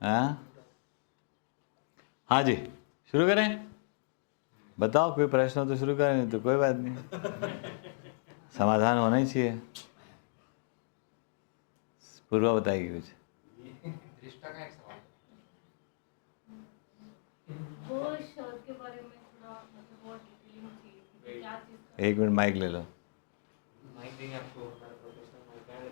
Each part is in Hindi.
हाँ हाँ जी, शुरू करें। बताओ, कोई प्रश्न हो तो शुरू करें, नहीं तो कोई बात नहीं, समाधान होना ही चाहिए। पूर्वा बताएगी कुछ। रिश्ता का एक सवाल वो शोध के बारे में थोड़ा मतलब और डिटेलिंग चाहिए कि क्या चीज़ का। एक मिनट माइक ले लो। माइक देंगे आपको, हमारा प्रोफेशनल माइक है।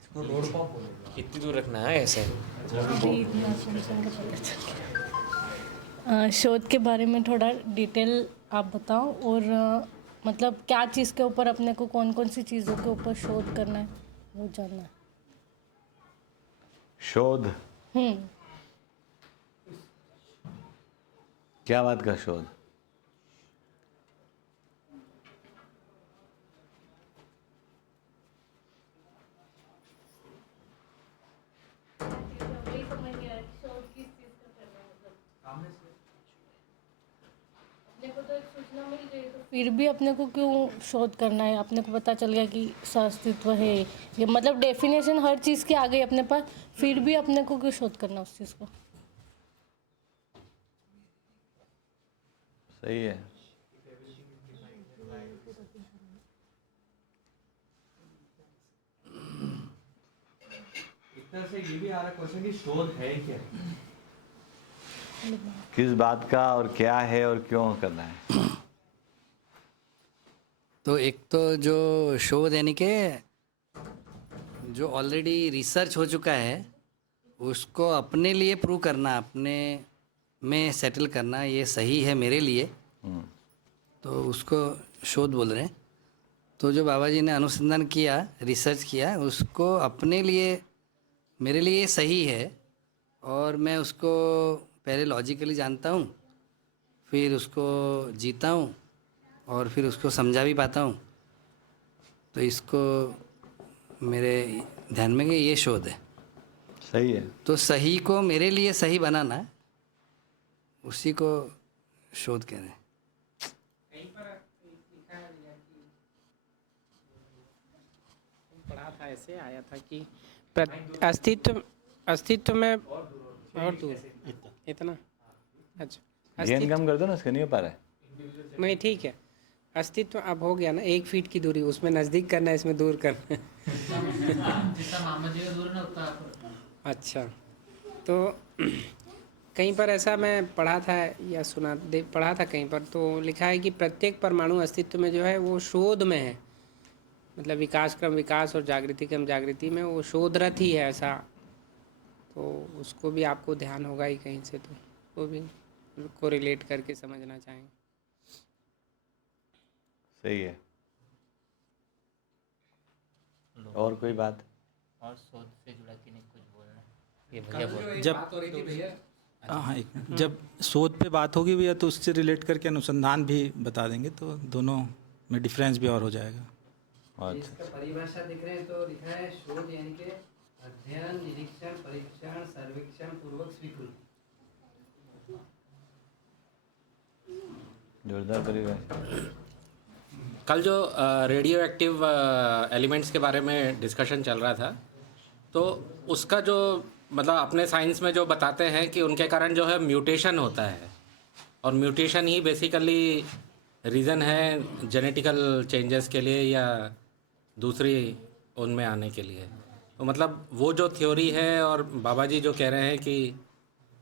इसको रोड पॉप बोलेगा। कितनी दूर रखना है ऐसे? शोध के बारे में थोड़ा डिटेल आप बताओ, और मतलब क्या चीज़ के ऊपर अपने को कौन कौन सी चीज़ों के ऊपर शोध करना है वो जानना है। शोध, क्या बात का शोध? वही समझ नहीं आ रहा कि शोध किस चीज़ का करना है, मतलब अपने को तो एक सूचना मिल गई तो फिर भी अपने को क्यों शोध करना है। अपने को पता चल गया कि अस्तित्व है, ये मतलब डेफिनेशन हर चीज़ की आ गई अपने पास, फिर भी अपने को क्यों शोध करना उस चीज़ को। सही है। एक तरह से ये भी आ रहा क्वेश्चन कि शोध है क्या? किस बात का और क्या है और क्यों करना है? तो एक तो जो शोध यानी कि जो ऑलरेडी रिसर्च हो चुका है उसको अपने लिए प्रूव करना, अपने में सेटल करना, ये सही है मेरे लिए, तो उसको शोध बोल रहे हैं। तो जो बाबा जी ने अनुसंधान किया, रिसर्च किया, उसको अपने लिए, मेरे लिए ये सही है, और मैं उसको पहले लॉजिकली जानता हूँ, फिर उसको जीता हूँ, और फिर उसको समझा भी पाता हूँ। तो इसको मेरे ध्यान में कि ये शोध है। सही है। तो सही को मेरे लिए सही बनाना, उसी को शोध कह रहे हैं। कहीं पर लिखा है कि पढ़ा था, ऐसे आया था कि अस्तित्व में और दूर इतना। अच्छा, गेन कम कर दो ना, इसका नहीं हो पा रहा है। नहीं ठीक है, अस्तित्व अब हो गया ना, 1 फीट की दूरी, उसमें नज़दीक करना है, इसमें दूर करना है। जितना मामा जी का दूर है ना उतना। अच्छा, तो कहीं पर ऐसा मैं पढ़ा था या पढ़ा था कहीं पर, तो लिखा है कि प्रत्येक परमाणु अस्तित्व में जो है वो शोध में है, मतलब विकास क्रम विकास और जागृति क्रम जागृति में वो शोधरत ही है ऐसा। तो उसको भी आपको ध्यान होगा ही कहीं से, तो वो भी को रिलेट करके समझना चाहेंगे। सही है। और कोई बात? और शोध से जुड़ा कि नहीं कुछ बोलना? ये भैया बोल। जब बात हो रही थी भैया। हाँ, जब शोध पे बात होगी भैया तो उससे रिलेट करके अनुसंधान भी बता देंगे, तो दोनों में डिफरेंस भी और हो जाएगा। इसका परिभाषा दिख रहे हैं तो लिखा है शोध यानी कि अध्ययन, निरीक्षण, परीक्षण, सर्वेक्षण पूर्वक स्वीकृति। जोरदार परिभाषा। कल जो रेडियो एक्टिव एलिमेंट्स के बारे में डिस्कशन चल रहा था, तो उसका जो मतलब अपने साइंस में जो बताते हैं कि उनके कारण जो है म्यूटेशन होता है, और म्यूटेशन ही बेसिकली रीज़न है जेनेटिकल चेंजेस के लिए या दूसरी उनमें आने के लिए। तो मतलब वो जो थ्योरी है और बाबा जी जो कह रहे हैं कि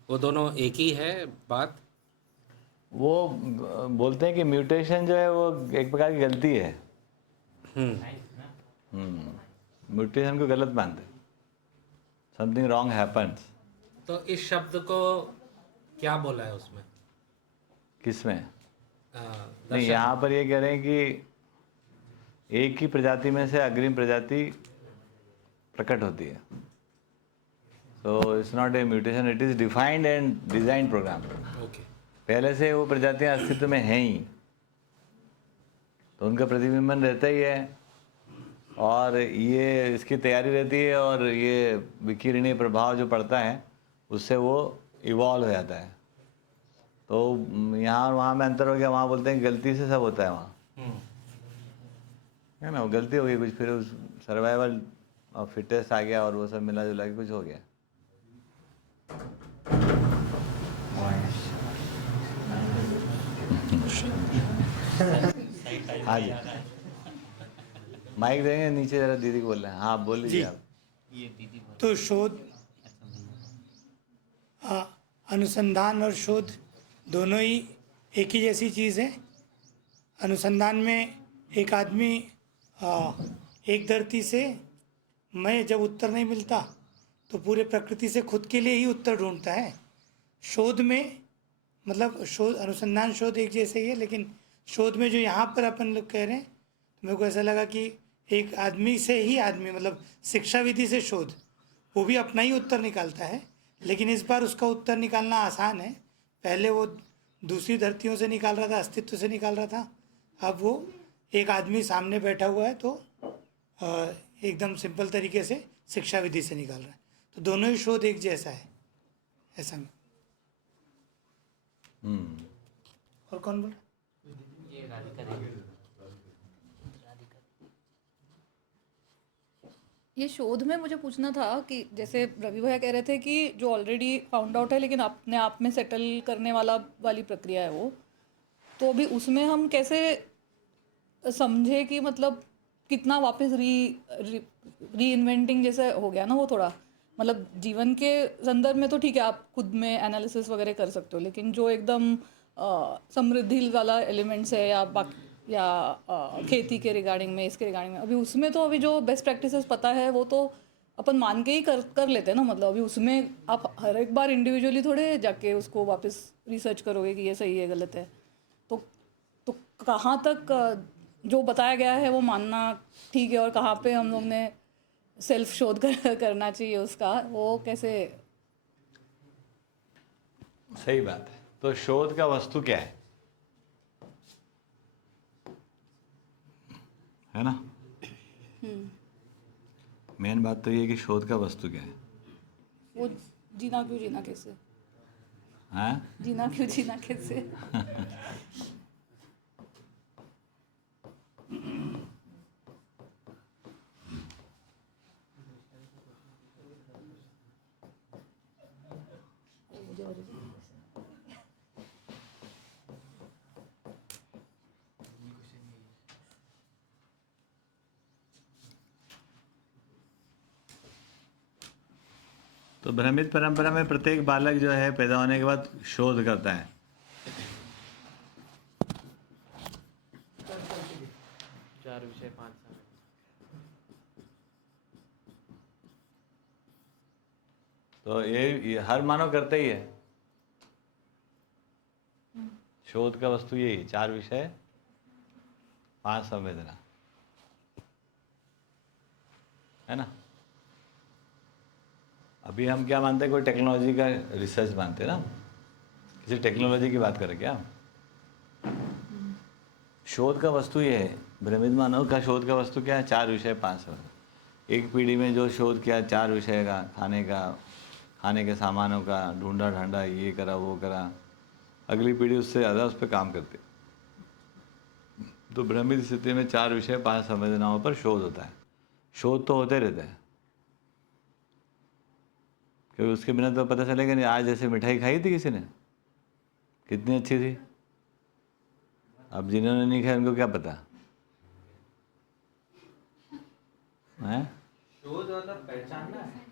वो दोनों एक ही है बात। वो बोलते हैं कि म्यूटेशन जो है वो एक प्रकार की गलती है। म्यूटेशन को गलत मानते हैं, समथिंग रॉन्ग हैपन्स। तो इस शब्द को क्या बोला है उसमें? किसमें? नहीं, यहाँ पर ये कह रहे हैं कि एक ही प्रजाति में से अग्रिम प्रजाति प्रकट होती है। So it's not a mutation, it is defined and design programme. Okay. पहले से वो प्रजातियाँ अस्तित्व में हैं ही, तो उनका प्रतिबिंबन रहता ही है, और ये इसकी तैयारी रहती है, और ये विकिरणीय प्रभाव जो पड़ता है उससे वो इवॉल्व हो जाता है। तो यहाँ और वहाँ में अंतर हो गया। वहाँ बोलते हैं गलती से सब होता है वहाँ, है ना, वो गलती हो गई कुछ, फिर उस सर्वाइवल और फिटनेस आ गया और वो सब मिला जुला के कुछ हो गया। हाँ जी, माइक देंगे नीचे जरा, दीदी को बोल रहे हैं। हाँ बोल लीजिए आप। तो शोध, अनुसंधान और शोध दोनों ही एक ही जैसी चीज़ है। अनुसंधान में एक आदमी एक धरती से मैं जब उत्तर नहीं मिलता तो पूरे प्रकृति से खुद के लिए ही उत्तर ढूंढता है। शोध में मतलब शोध, अनुसंधान शोध एक जैसे ही है, लेकिन शोध में जो यहाँ पर अपन लोग कह रहे हैं, तो मेरे को ऐसा लगा कि एक आदमी से ही आदमी, मतलब शिक्षा विधि से शोध, वो भी अपना ही उत्तर निकालता है, लेकिन इस बार उसका उत्तर निकालना आसान है। पहले वो दूसरी धरतियों से निकाल रहा था, अस्तित्व से निकाल रहा था, अब वो एक आदमी सामने बैठा हुआ है तो एकदम सिंपल तरीके से शिक्षा विधि से निकाल रहा है। तो दोनों ही शोध एक जैसा है, ऐसा में। और कौन बोल रहा? ये शोध में मुझे पूछना था कि जैसे रवि भैया कह रहे थे कि जो ऑलरेडी फाउंड आउट है लेकिन अपने आप में सेटल करने वाली प्रक्रिया है वो, तो अभी उसमें हम कैसे समझे कि मतलब कितना वापस री इन्वेंटिंग जैसे हो गया ना वो थोड़ा, मतलब जीवन के संदर्भ में तो ठीक है आप खुद में एनालिसिस वगैरह कर सकते हो, लेकिन जो एकदम समृद्धि वाला एलिमेंट्स है या खेती के रिगार्डिंग में, इसके रिगार्डिंग में, अभी उसमें तो अभी जो बेस्ट प्रैक्टिसेस पता है वो तो अपन मान के ही कर लेते हैं ना। मतलब अभी उसमें आप हर एक बार इंडिविजुअली थोड़े जाके उसको वापस रिसर्च करोगे कि ये सही है गलत है। तो कहाँ तक जो बताया गया है वो मानना ठीक है और कहाँ पे हम लोग ने सेल्फ शोध करना चाहिए उसका, वो कैसे? सही बात है। तो शोध का वस्तु क्या है ना? मेन बात तो ये है कि शोध का वस्तु क्या है। वो जीना क्यों जीना कैसे, हाँ, जीना क्यों जीना कैसे। तो भ्रमित परंपरा में प्रत्येक बालक जो है पैदा होने के बाद शोध करता है। चार विषय 5 साल। तो ये हर मानव करता ही है। शोध का वस्तु यही, 4 विषय 5 संवेदना, है ना? अभी हम क्या मानते हैं, कोई टेक्नोलॉजी का रिसर्च मानते हैं ना, किसी टेक्नोलॉजी की बात करें क्या? शोध का वस्तु ये है, भ्रमित मानव का शोध का वस्तु क्या है? 4 विषय 5 संवेदना। एक पीढ़ी में जो शोध किया 4 विषय का, खाने के सामानों का, ढूंढा ढांडा, ये करा वो करा, अगली पीढ़ी उससे ज़्यादा उस पर काम करती। तो भ्रमित स्थिति में 4 विषय 5 संवेदनाओं पर शोध होता है। शोध तो होते रहते हैं, क्योंकि उसके बिना तो पता चलेगा नहीं। आज जैसे मिठाई खाई थी किसी ने, कितनी अच्छी थी, अब जिन्होंने नहीं खाया उनको क्या पता है? शोध मतलब पहचानना है,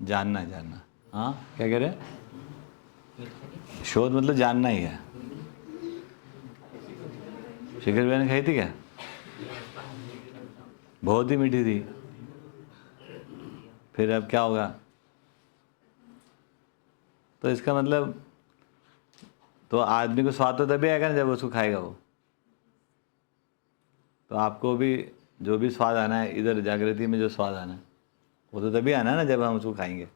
जानना। हाँ, क्या कह रहे हैं? शोध मतलब जानना ही है। शिखर भैया ने खाई थी क्या? बहुत ही मीठी थी। फिर अब क्या होगा? तो इसका मतलब तो आदमी को स्वाद तो तभी आएगा ना जब उसको खाएगा वो। तो आपको भी जो भी स्वाद आना है, इधर जागृति में जो स्वाद आना है, वो तो तभी आना है ना जब हम उसको खाएंगे।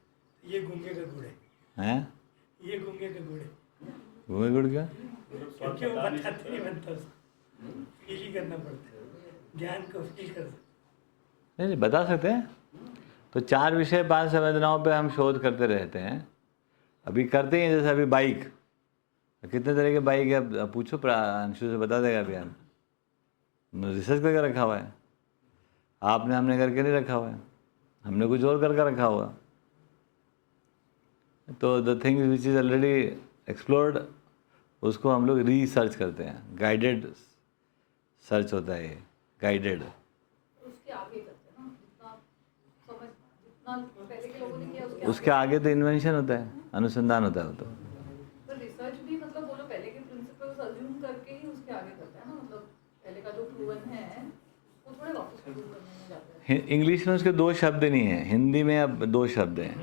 ये गूंगे का गुड़ है। हैं? ये गूंगे का गुड़ है, गूंगे गुड़ क्या? क्योंकि वो बताते नहीं बनता, उसको फील ही करना पड़ता है, ज्ञान को फील कर सकते। नहीं, बता सकते हैं। तो 4 विषय 5 संवेदनाओं पे हम शोध करते रहते हैं, अभी करते हैं। जैसे अभी बाइक, कितने तरह के बाइक है अब पूछो, अंशु से बता देगा। अभी हम रिसर्च करके रखा हुआ है, आपने हमने करके नहीं रखा हुआ है, हमने कुछ और करके रखा हुआ। तो the thing which is already explored, उसको हम लोग रीसर्च करते हैं। गाइडेड सर्च होता है ये, गाइडेड। उसके आगे करते हैं ना, जितना समझ जितना पहले के लोगों ने किया उसके आगे तो इन्वेंशन होता है, अनुसंधान होता है वो तो। पर रिसर्च भी मतलब वो लोग पहले के प्रिंसिपल्स अज्यूम करके ही उसके आगे करते हैं ना, मतलब पहले का जो प्रूवन है वो थोड़े वापस प्रूव करने में जाते हैं। इंग्लिश में उसके 2 शब्द नहीं हैं, हिंदी में अब 2 शब्द हैं।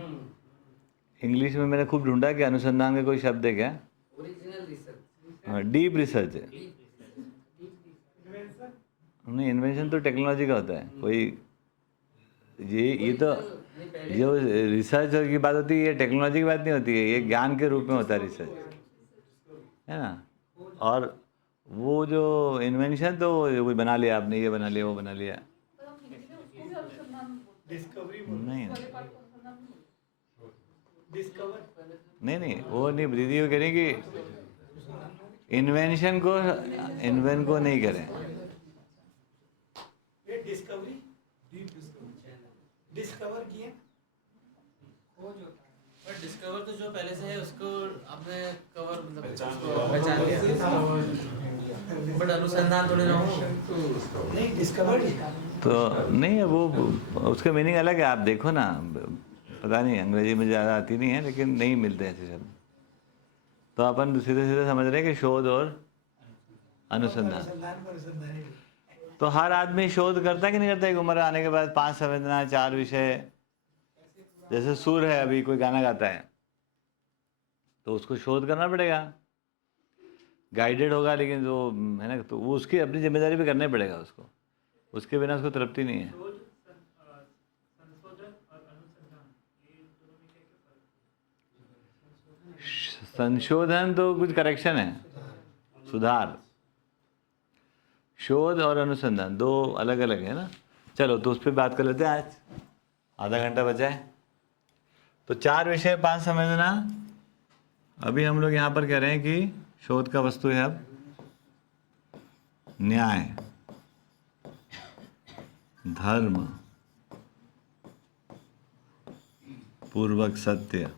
इंग्लिश में मैंने खूब ढूंढा कि अनुसंधान का कोई शब्द है क्या? Original research. हाँ, डीप रिसर्च है। नहीं, इन्वेंशन तो टेक्नोलॉजी का होता है कोई। ये तो जो रिसर्च की बात होती है, ये टेक्नोलॉजी की बात नहीं होती है, ये ज्ञान के रूप में होता है रिसर्च, है ना। और वो जो इन्वेंशन तो कोई बना लिया आपने, ये बना लिया, वो बना लिया। नहीं नहीं, वो नहीं, दीदी वो कह रही कि इन्वेंशन को नहीं करें। डिस्कवर किए पर डिस्कवर तो जो पहले से है उसको आपने कवर मतलब पहचान लिया, बट अनुसंधान थोड़ी ना हो। नहीं, डिस्कवर तो नहीं है वो, उसका मीनिंग अलग है। आप देखो ना, पता नहीं, अंग्रेजी में ज़्यादा आती नहीं है, लेकिन नहीं मिलते ऐसे शब्द। तो अपन सीधे सीधे समझ रहे हैं कि शोध और अनुसंधान। तो हर आदमी शोध करता है कि नहीं करता? एक उम्र आने के बाद 5 संवेदना, 4 विषय। जैसे सुर है, अभी कोई गाना गाता है तो उसको शोध करना पड़ेगा, गाइडेड होगा, लेकिन जो है ना, तो वो उसकी अपनी जिम्मेदारी पे करना ही पड़ेगा उसको, उसके बिना उसको तृप्ति नहीं है। संशोधन तो कुछ करेक्शन है, सुधार। शोध और अनुसंधान 2 अलग अलग है ना। चलो, तो उस पर बात कर लेते हैं। आज आधा घंटा बचा है। तो 4 विषय 5 संवेदना। अभी हम लोग यहाँ पर कह रहे हैं कि शोध का वस्तु है अब न्याय, धर्म, पूर्वक सत्य,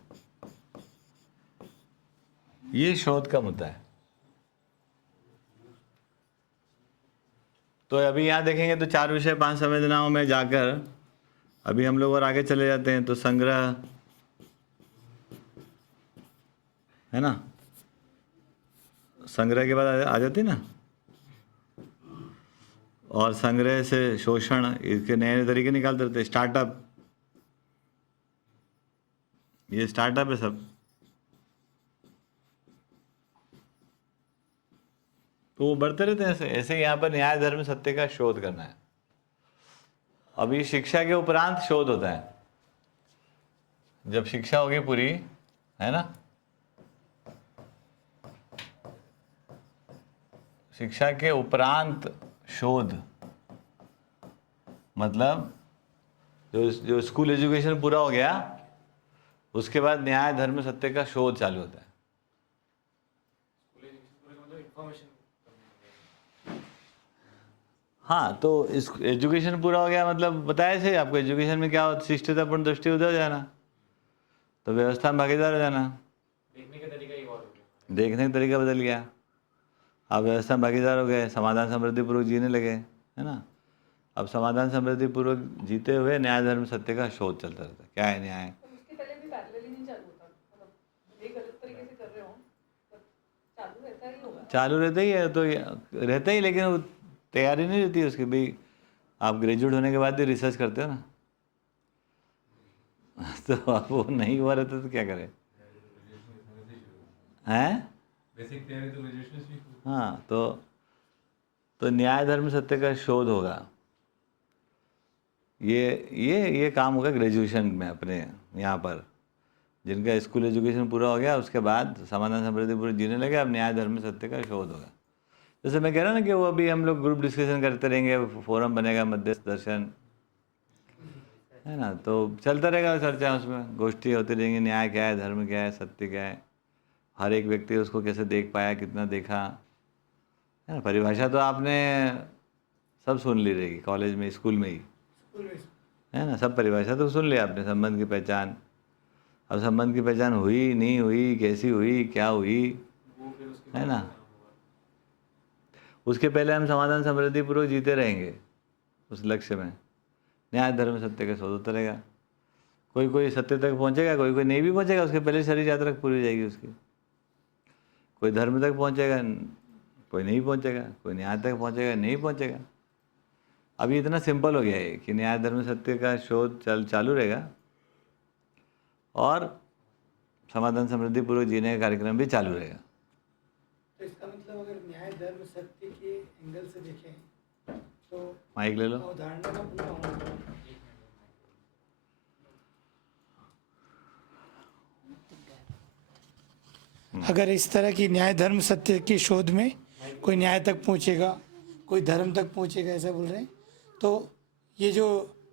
ये शोध का मुद्दा है। तो अभी यहाँ देखेंगे तो 4 विषय 5 संवेदनाओं में जाकर अभी हम लोग और आगे चले जाते हैं। तो संग्रह है ना, संग्रह के बाद आ जाती ना, और संग्रह से शोषण, इसके नए तरीके निकालते रहते। स्टार्टअप, ये स्टार्टअप है सब। तो वो बढ़ते रहते हैं ऐसे ऐसे। यहाँ पर न्याय, धर्म, सत्य का शोध करना है। अभी शिक्षा के उपरांत शोध होता है। जब शिक्षा होगी पूरी, है ना, शिक्षा के उपरांत शोध, मतलब जो स्कूल एजुकेशन पूरा हो गया, उसके बाद न्याय, धर्म, सत्य का शोध चालू होता है। हाँ, तो इस एजुकेशन पूरा हो गया मतलब बताया से आपको, एजुकेशन में क्या होता, शिष्टतापूर्ण दृष्टि उधर जाना, तो व्यवस्था में भागीदार हो जाना। देखने का तरीका ही और हो गया, देखने का तरीका बदल गया। आप व्यवस्था में भागीदार हो गए, समाधान समृद्धि पूर्वक जीने लगे, है ना। अब समाधान समृद्धि पूर्वक जीते हुए न्याय, धर्म, सत्य का शोध चलता रहता है। क्या है न्याय? उसके पहले भी पैरेलल ही नहीं चालू होता, मतलब ये गलत तरीके से कर रहे हो चालू रहता ही होगा। चालू रहता ही है, तो रहता ही, लेकिन वो तैयारी नहीं रहती उसकी। भाई आप ग्रेजुएट होने के बाद भी रिसर्च करते हो ना, तो आप वो नहीं हुआ रहता तो क्या करें, हैं? बेसिक तैयारी तो ग्रेजुएशन से। हाँ, तो न्याय, धर्म, सत्य का शोध होगा। ये काम होगा ग्रेजुएशन में अपने यहाँ पर। जिनका स्कूल एजुकेशन पूरा हो गया, उसके बाद समाधान समृद्धि पूरी जीने लगे, अब न्याय, धर्म, सत्य का शोध होगा। जैसे मैं कह रहा ना कि वो अभी हम लोग ग्रुप डिस्कशन करते रहेंगे, फोरम बनेगा, मध्यस्थ दर्शन, है ना। तो चलता रहेगा चर्चा, उसमें गोष्ठी होती रहेंगी, न्याय क्या है, धर्म क्या है, सत्य क्या है, हर एक व्यक्ति उसको कैसे देख पाया, कितना देखा, है ना। परिभाषा तो आपने सब सुन ली रहेगी कॉलेज में, स्कूल में ही, है ना। सब परिभाषा तो सुन लिया आपने, संबंध की पहचान। अब संबंध की पहचान हुई नहीं हुई, कैसी हुई, क्या हुई, है ना। उसके पहले हम समाधान समृद्धि पूर्वक जीते रहेंगे उस लक्ष्य में। न्याय धर्म सत्य का शोध होता रहेगा। कोई कोई सत्य तक पहुंचेगा, कोई कोई नहीं भी पहुंचेगा, उसके पहले शरीर यात्रा पूरी हो जाएगी उसकी। कोई धर्म तक पहुंचेगा, कोई नहीं पहुंचेगा, कोई न्याय तक पहुंचेगा, नहीं पहुंचेगा। अभी इतना सिंपल हो गया है कि न्याय धर्म सत्य का शोध चालू रहेगा और समाधान समृद्धि पूर्वक जीने का कार्यक्रम भी चालू रहेगा। तो इसका मतलब अगर न्याय धर्म सत्य के एंगल से देखें तो माइक ले लो। अवधारणा का पूरा होना, अगर इस तरह की न्याय धर्म सत्य की शोध में कोई न्याय तक पहुंचेगा, कोई धर्म तक पहुंचेगा, ऐसा बोल रहे हैं, तो ये जो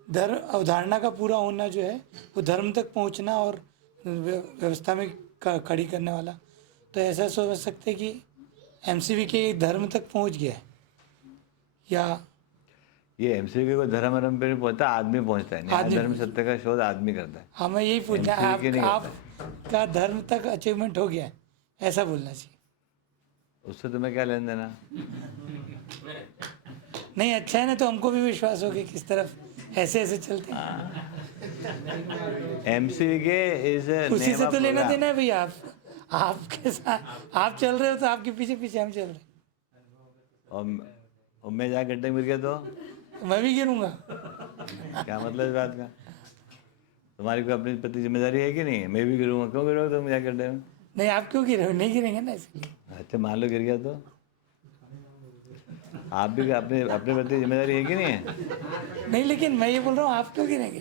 अवधारणा का पूरा होना जो है वो धर्म तक पहुंचना और व्यवस्था में खड़ी करने वाला, तो ऐसा सोच सकते हैं कि एमसीवी के धर्म तक पहुंच गया है, या ये एमसीवी को धर्म वरम पे नहीं पहुंचता, आदमी पहुंचता है। न्याय आदमी धर्म सत्य का शोध आदमी करता है। हमें यही पूछना है, MCV के नहीं आपका धर्म तक अचीवमेंट हो गया है, ऐसा बोलना चाहिए। उससे तुम्हें क्या लेन देना। नहीं अच्छा है ना, तो हमको भी विश्वास हो गया किस तरफ ऐसे ऐसे चलते हैं। एमसीवी के इस उसी से तो लेना देना है भैया। आपके साथ आप चल रहे हो तो आपके पीछे पीछे हम चल रहे हैं। और मैं जा गड्ढे में गिर गया तो मैं भी गिरूंगा। क्या मतलब इस बात का। तुम्हारी कोई अपनी प्रति जिम्मेदारी है कि नहीं है। मैं भी गिरूंगा, क्यों गिरोगे तुम जा गड्ढे में। नहीं आप क्यों गिरे हो, नहीं गिरेंगे ना इसलिए। अच्छा मान लो गिर गया तो आप भी अपने अपने प्रति जिम्मेदारी है कि नहीं है। नहीं लेकिन मैं ये बोल रहा हूँ आप क्यों गिरेंगे।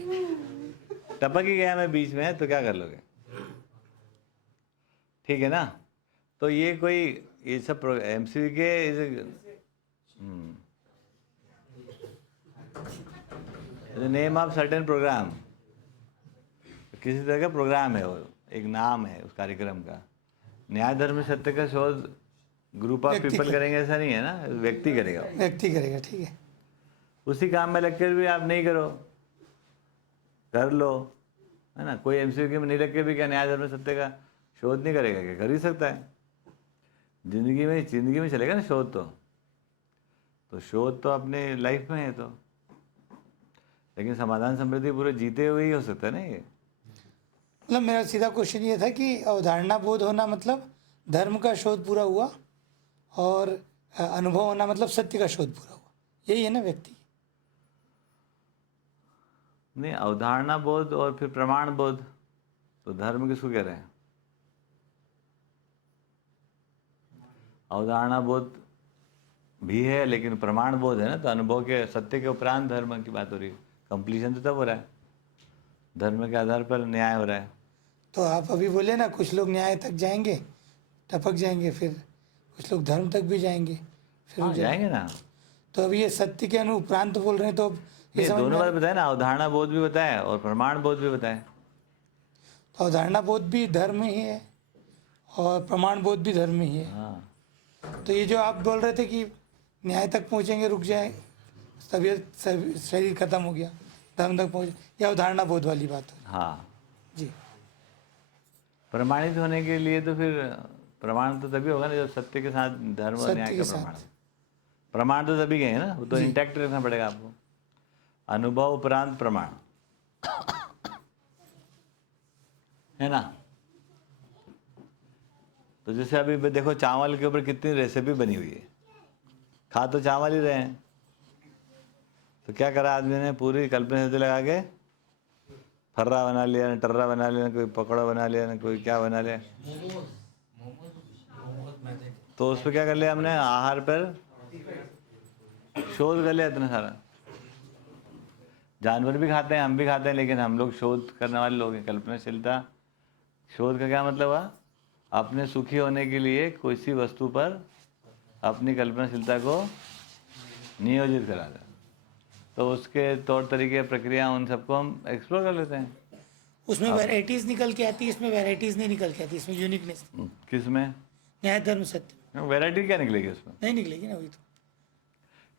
टपक ही गया मैं बीच में, तो क्या कर लोगे। ठीक है ना। तो ये कोई ये सब एमसीवी के नेम ऑफ सर्टेन प्रोग्राम, किसी तरह का प्रोग्राम है, वो एक नाम है उस कार्यक्रम का। न्याय धर्म सत्य का शोध ग्रुप ऑफ पीपल करेंगे ऐसा नहीं है ना, व्यक्ति करेगा। व्यक्ति करेगा, ठीक है। उसी काम में लगकर भी आप नहीं करो, कर लो, है ना। कोई एमसीक्यू में नहीं रख के भी क्या न्याय धर्म सत्य का शोध नहीं करेगा, क्या कर ही सकता है। जिंदगी में चलेगा ना शोध, तो शोध तो अपने लाइफ में है तो। लेकिन समाधान समृद्धि पूरे जीते हुए ही हो सकता है ना ये। मतलब मेरा सीधा क्वेश्चन ये था कि अवधारणा बोध होना मतलब धर्म का शोध पूरा हुआ, और अनुभव होना मतलब सत्य का शोध पूरा हुआ, यही है ना व्यक्ति। नहीं, अवधारणा बोध और फिर प्रमाण बोध, तो धर्म किसको कह रहे हैं। अवधारणा बोध भी है लेकिन प्रमाण बोध है ना, तो अनुभव के सत्य के उपरांत धर्म की बात हो रही है। कंप्लीशन तो तब हो रहा है, धर्म के आधार पर न्याय हो रहा है। तो आप अभी बोले ना कुछ लोग न्याय तक जाएंगे, टपक जाएंगे, फिर कुछ लोग धर्म तक भी जाएंगे, फिर हाँ, जाएंगे ना। तो अभी ये सत्य के उपरांत बोल रहे हैं, तो ये दोनों बात बताए ना, अवधारणा बोध भी बताए और प्रमाण बोध भी बताए। तो अवधारणा बोध भी धर्म ही है और प्रमाण बोध भी धर्म ही है। हाँ, तो ये जो आप बोल रहे थे कि न्याय तक पहुंचेंगे, रुक जाए, तबीयत शरीर खत्म हो गया, धर्म तक पहुंच, यह अवधारणा बोध वाली बात है। हाँ जी। प्रमाणित होने के लिए तो फिर प्रमाण तो तभी होगा ना जब सत्य के साथ धर्म और न्याय का प्रमाण। प्रमाण तो तभी गए ना, वो तो इंटैक्ट रखना पड़ेगा आपको। अनुभव उपरांत प्रमाण, है ना। तो जैसे अभी देखो चावल के ऊपर कितनी रेसिपी बनी हुई है, खा तो चावल ही रहे हैं। तो क्या करा आदमी ने, पूरी कल्पना से लगा के फर्रा बना लिया, न टर्रा बना लिया, न कोई पकौड़ा बना लिया, न कोई क्या बना लिया। तो उस पर क्या कर लिया हमने, आहार पर शोध कर लिया इतना सारा। जानवर भी खाते हैं, हम भी खाते हैं, लेकिन हम लोग शोध करने वाले लोग हैं। कल्पनाशीलता, शोध का क्या मतलब है, अपने सुखी होने के लिए कोई सी वस्तु पर अपनी कल्पनाशीलता को नियोजित करा दे। तो उसके तौर तरीके प्रक्रिया उन सबको हम एक्सप्लोर कर लेते हैं। उसमें वैराइटीज़ निकल के आती है, इसमें वैराइटीज़ नहीं निकल के आती, इसमें यूनिकनेस। किस में न्याय धर्म सत्य वैरायटी क्या निकलेगी उसमें? नहीं निकलेगी ना, वही तो।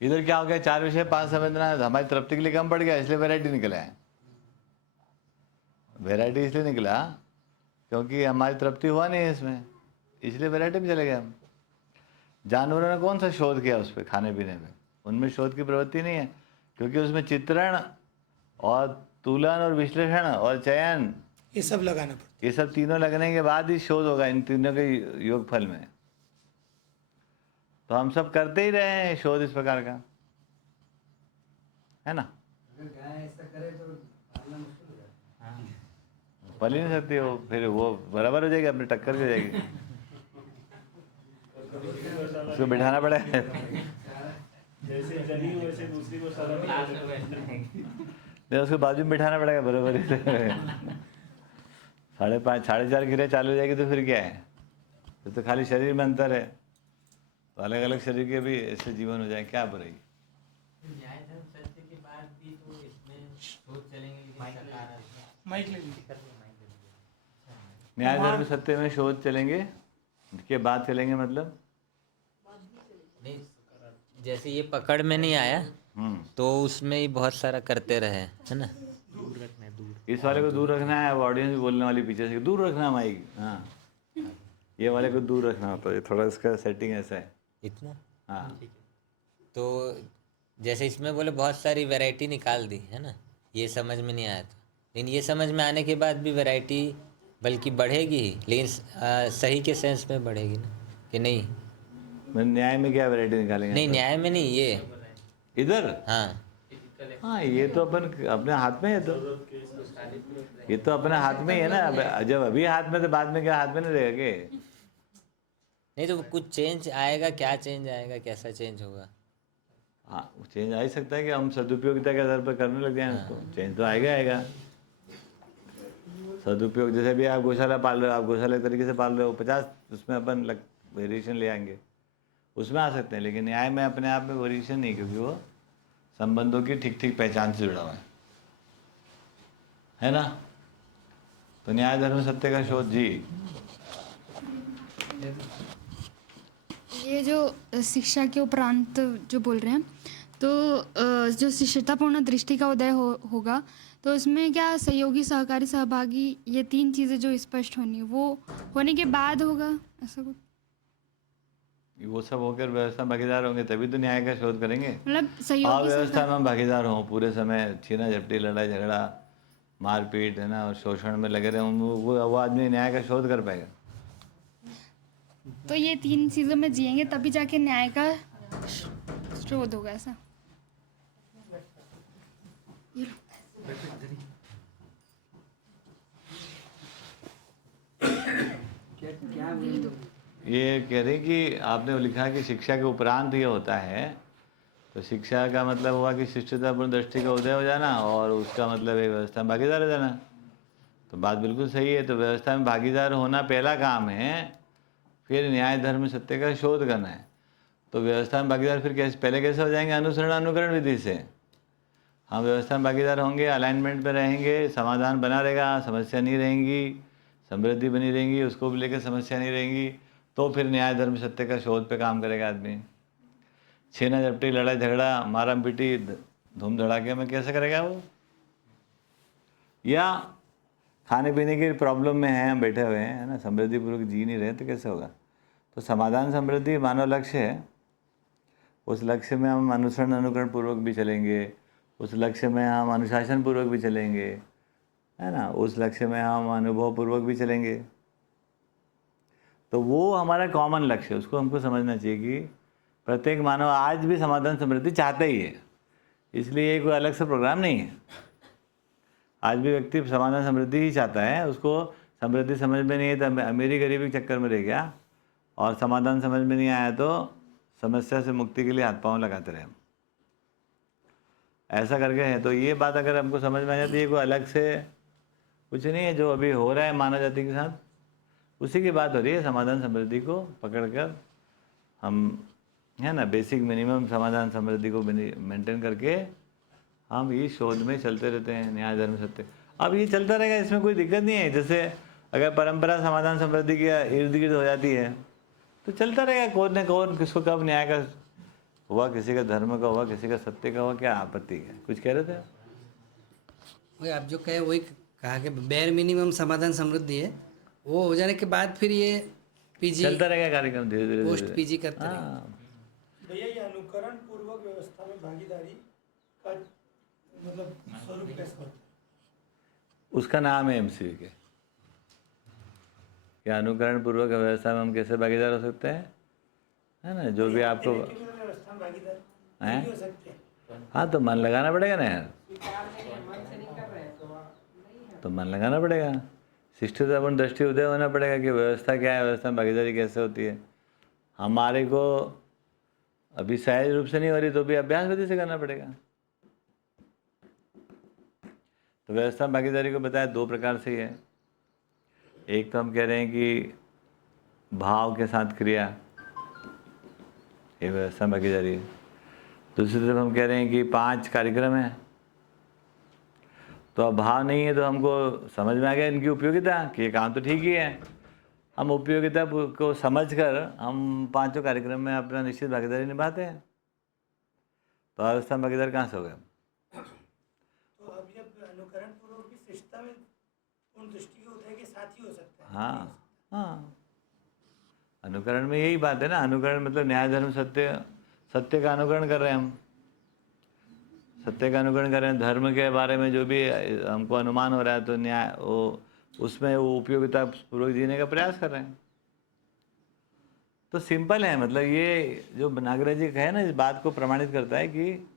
इधर क्या हो गया, 4 विषय 5 संवेदना हमारी तृप्ति के लिए कम पड़ गया, इसलिए वैरायटी निकला है। वैरायटी इसलिए निकला क्योंकि हमारी तृप्ति हुआ नहीं है इसमें, इसलिए वैरायटी में चले गए हम। जानवरों ने कौन सा शोध किया उस पर, खाने पीने में? उनमें शोध की प्रवृत्ति नहीं है, क्योंकि उसमें चित्रण और तुलन और विश्लेषण और चयन, ये सब लगाना पड़ता ये सब तीनों लगने के बाद ही शोध होगा इन तीनों के योगफल में। तो हम सब करते ही रहे हैं शोध इस प्रकार का, है ना? पल ही नहीं सकती वो, फिर वो बराबर हो जाएगी, अपने टक्कर हो जाएगी। उसको बिठाना पड़ेगा। जैसे चली वैसे दूसरी को सारा नहीं, उसको बाजू में बिठाना पड़ेगा बराबर से। 5.5 4.5 क्रिया चालू हो जाएगी तो फिर क्या है? फिर तो खाली शरीर में अंतर है, तो अलग अलग शरीर के भी ऐसे जीवन हो जाए, क्या बुराई? न्याय धर्म सत्य के बाद भी तो इसमें शोध चलेंगे, माइक ले लीजिए। न्याय धर्म सत्य में शोध चलेंगे के बाद चलेंगे मतलब नहीं, जैसे ये पकड़ में नहीं आया तो उसमें ही बहुत सारा करते रहे, है ना? दूर रखना है, दूर। इस वाले को दूर रखना है, अब ऑडियंस भी बोलने वाली पीछे से दूर रखना है माइक। हाँ, ये वाले को दूर रखना होता है, थोड़ा इसका सेटिंग ऐसा है इतना। हाँ, तो जैसे इसमें बोले बहुत सारी वैरायटी निकाल दी, है ना? ये समझ में नहीं आया था, लेकिन ये समझ में आने के बाद भी वैरायटी बल्कि बढ़ेगी ही, लेकिन सही के सेंस में बढ़ेगी ना, कि नहीं? न्याय में क्या वैरायटी निकालेंगे? नहीं, न्याय में नहीं, ये इधर। हाँ हाँ, ये तो अपन अपने हाथ में है, तो ये तो अपने हाथ में ही है ना। जब अभी हाथ में तो बाद में क्या हाथ में नहीं रहेगा के? नहीं तो कुछ चेंज आएगा, क्या चेंज आएगा, कैसा चेंज होगा? हाँ, चेंज आ ही सकता है कि हम सदुपयोगिता के आधार पर करने लग जाए उसको, चेंज तो आएगा आएगा। सदुपयोग जैसे भी आप गौशाला पाल रहे हो, आप गौशाला तरीके से पाल रहे हो, 50 उसमें अपन वेरिएशन ले आएंगे, उसमें आ सकते हैं। लेकिन न्याय में अपने आप में वेरिएशन नहीं, क्योंकि वो संबंधों की ठीक ठीक पहचान से जुड़ा हुआ है ना? तो न्याय धर्म सत्य का शोध जी। ये जो शिक्षा के उपरांत जो बोल रहे हैं, तो जो शिष्यतापूर्ण दृष्टि का उदय होगा, तो उसमें क्या सहयोगी, सहकारी, सहभागी, ये 3 चीज़ें जो स्पष्ट होनी, वो होने के बाद होगा ऐसा कुछ? वो सब होकर व्यवस्था में भागीदार होंगे तभी तो न्याय का शोध करेंगे। मतलब सहयोगी, व्यवस्था में हम भागीदार हों, पूरे समय छीना झपटी, लड़ाई झगड़ा, मारपीट, है ना, और शोषण में लगे रहे, वो आदमी न्याय का शोध कर पाएगा? तो ये 3 चीज़ों में जिएंगे तभी जाके न्याय का शोध होगा, ऐसा? ये कह रहे कि आपने लिखा कि शिक्षा के उपरांत ये होता है, तो शिक्षा का मतलब हुआ कि शिष्यतापूर्ण दृष्टि का उदय हो जाना, और उसका मतलब है व्यवस्था में भागीदार हो जाना। तो बात बिल्कुल सही है। तो व्यवस्था में भागीदार होना पहला काम है, फिर न्याय धर्म सत्य का शोध करना है। तो व्यवस्था में भागीदार फिर कैसे, पहले कैसे हो जाएंगे? अनुसरण अनुकरण विधि से हम व्यवस्था में भागीदार होंगे, अलाइनमेंट में रहेंगे, समाधान बना रहेगा, समस्या नहीं रहेंगी, समृद्धि बनी रहेंगी, उसको भी लेकर समस्या नहीं रहेंगी, तो फिर न्याय धर्म सत्य का शोध पे काम करेगा आदमी। छीना झपटी, लड़ाई झगड़ा, मारम पीटी, धूम धड़ाके में कैसे करेगा वो? या खाने पीने की प्रॉब्लम में हैं, हम बैठे हुए हैं, है ना, समृद्धि पूर्वक जी नहीं रहे, तो कैसे होगा? तो समाधान समृद्धि मानव लक्ष्य है, उस लक्ष्य में हम अनुसरण अनुकरण पूर्वक भी चलेंगे, उस लक्ष्य में हम अनुशासन पूर्वक भी चलेंगे, है ना, उस लक्ष्य में हम अनुभव पूर्वक भी चलेंगे। तो वो हमारा कॉमन लक्ष्य है, उसको हमको समझना चाहिए कि प्रत्येक मानव आज भी समाधान समृद्धि चाहता ही है, इसलिए ये कोई अलग से प्रोग्राम नहीं है। आज भी व्यक्ति समाधान समृद्धि ही चाहता है, उसको समृद्धि समझ में नहीं है तो अमीरी गरीबी के चक्कर में रह गया, और समाधान समझ में नहीं आया तो समस्या से मुक्ति के लिए हाथ पांव लगाते रहे, ऐसा करके है। तो ये बात अगर हमको समझ में आ जाती है, कोई अलग से कुछ नहीं है, जो अभी हो रहा है मानव जाति के साथ उसी की बात हो रही है। समाधान समृद्धि को पकड़कर हम, है ना, बेसिक मिनिमम समाधान समृद्धि को मेंटेन करके हम ये शोध में चलते रहते हैं, न्याय धर्म सत्य। अब ये चलता रहेगा, इसमें कोई दिक्कत नहीं है। जैसे अगर परंपरा समाधान समृद्धि के इर्द गिर्द हो जाती है तो चलता रहेगा, कौन न कौन किसको कब न्याय का हुआ, किसी का धर्म का हुआ, किसी का सत्य का हुआ, क्या आपत्ति है? कुछ कह रहे थे? वही आप जो कहे वही कहा कि बेयर मिनिमम समाधान समृद्धि है, वो हो जाने के बाद फिर ये पीजी चलता रहेगा कार्यक्रम धीरे धीरे पोस्ट पीजी करते रहेंगे। हाँ, भैया ये अनुकरण पूर्वक व्यवस्था में भागीदारी का मतलब स्वरूप कैसा होता है? उसका नाम है एमसीवी के। क्या अनुकरण पूर्वक व्यवस्था में हम कैसे भागीदार हो सकते हैं, है ना? जो भी आपको व्यवस्था में भागीदार हैं, हो सकते हैं। हाँ तो मन लगाना पड़ेगा ना यार, तो मन लगाना पड़ेगा। शिष्टतापूर्ण दृष्टि उदय होना पड़ेगा कि व्यवस्था क्या है, व्यवस्था में भागीदारी कैसे होती है। हमारे को अभी सहज रूप से नहीं हो रही तो भी अभ्यास विधि से करना पड़ेगा। तो व्यवस्था में भागीदारी को बताया दो प्रकार से ही है। एक तो हम कह रहे हैं कि भाव के साथ क्रिया, ये व्यवस्था में भागीदारी है। दूसरी तरफ हम कह रहे हैं कि 5 कार्यक्रम हैं, तो अब भाव नहीं है तो हमको समझ में आ गया इनकी उपयोगिता कि ये काम तो ठीक ही है। हम उपयोगिता को समझकर हम 5 कार्यक्रम में अपना निश्चित भागीदारी निभाते हैं। तो व्यवस्था में भागीदार कहाँ से हो गए? तो अब ये अनुकरण पूर्वक भी शिष्टता में उन दृष्टि के उदय के साथ ही हो सकता है। हाँ हाँ, अनुकरण में यही बात है ना। अनुकरण मतलब न्याय धर्म सत्य, सत्य का अनुकरण कर रहे हैं हम, सत्य का अनुकरण कर रहे हैं। धर्म के बारे में जो भी हमको अनुमान हो रहा है तो न्याय वो उसमें वो उपयोगिता पूर्वक जीने का प्रयास कर रहे हैं। तो सिंपल है, मतलब ये जो नागराज जी कहे ना, इस बात को प्रमाणित करता है कि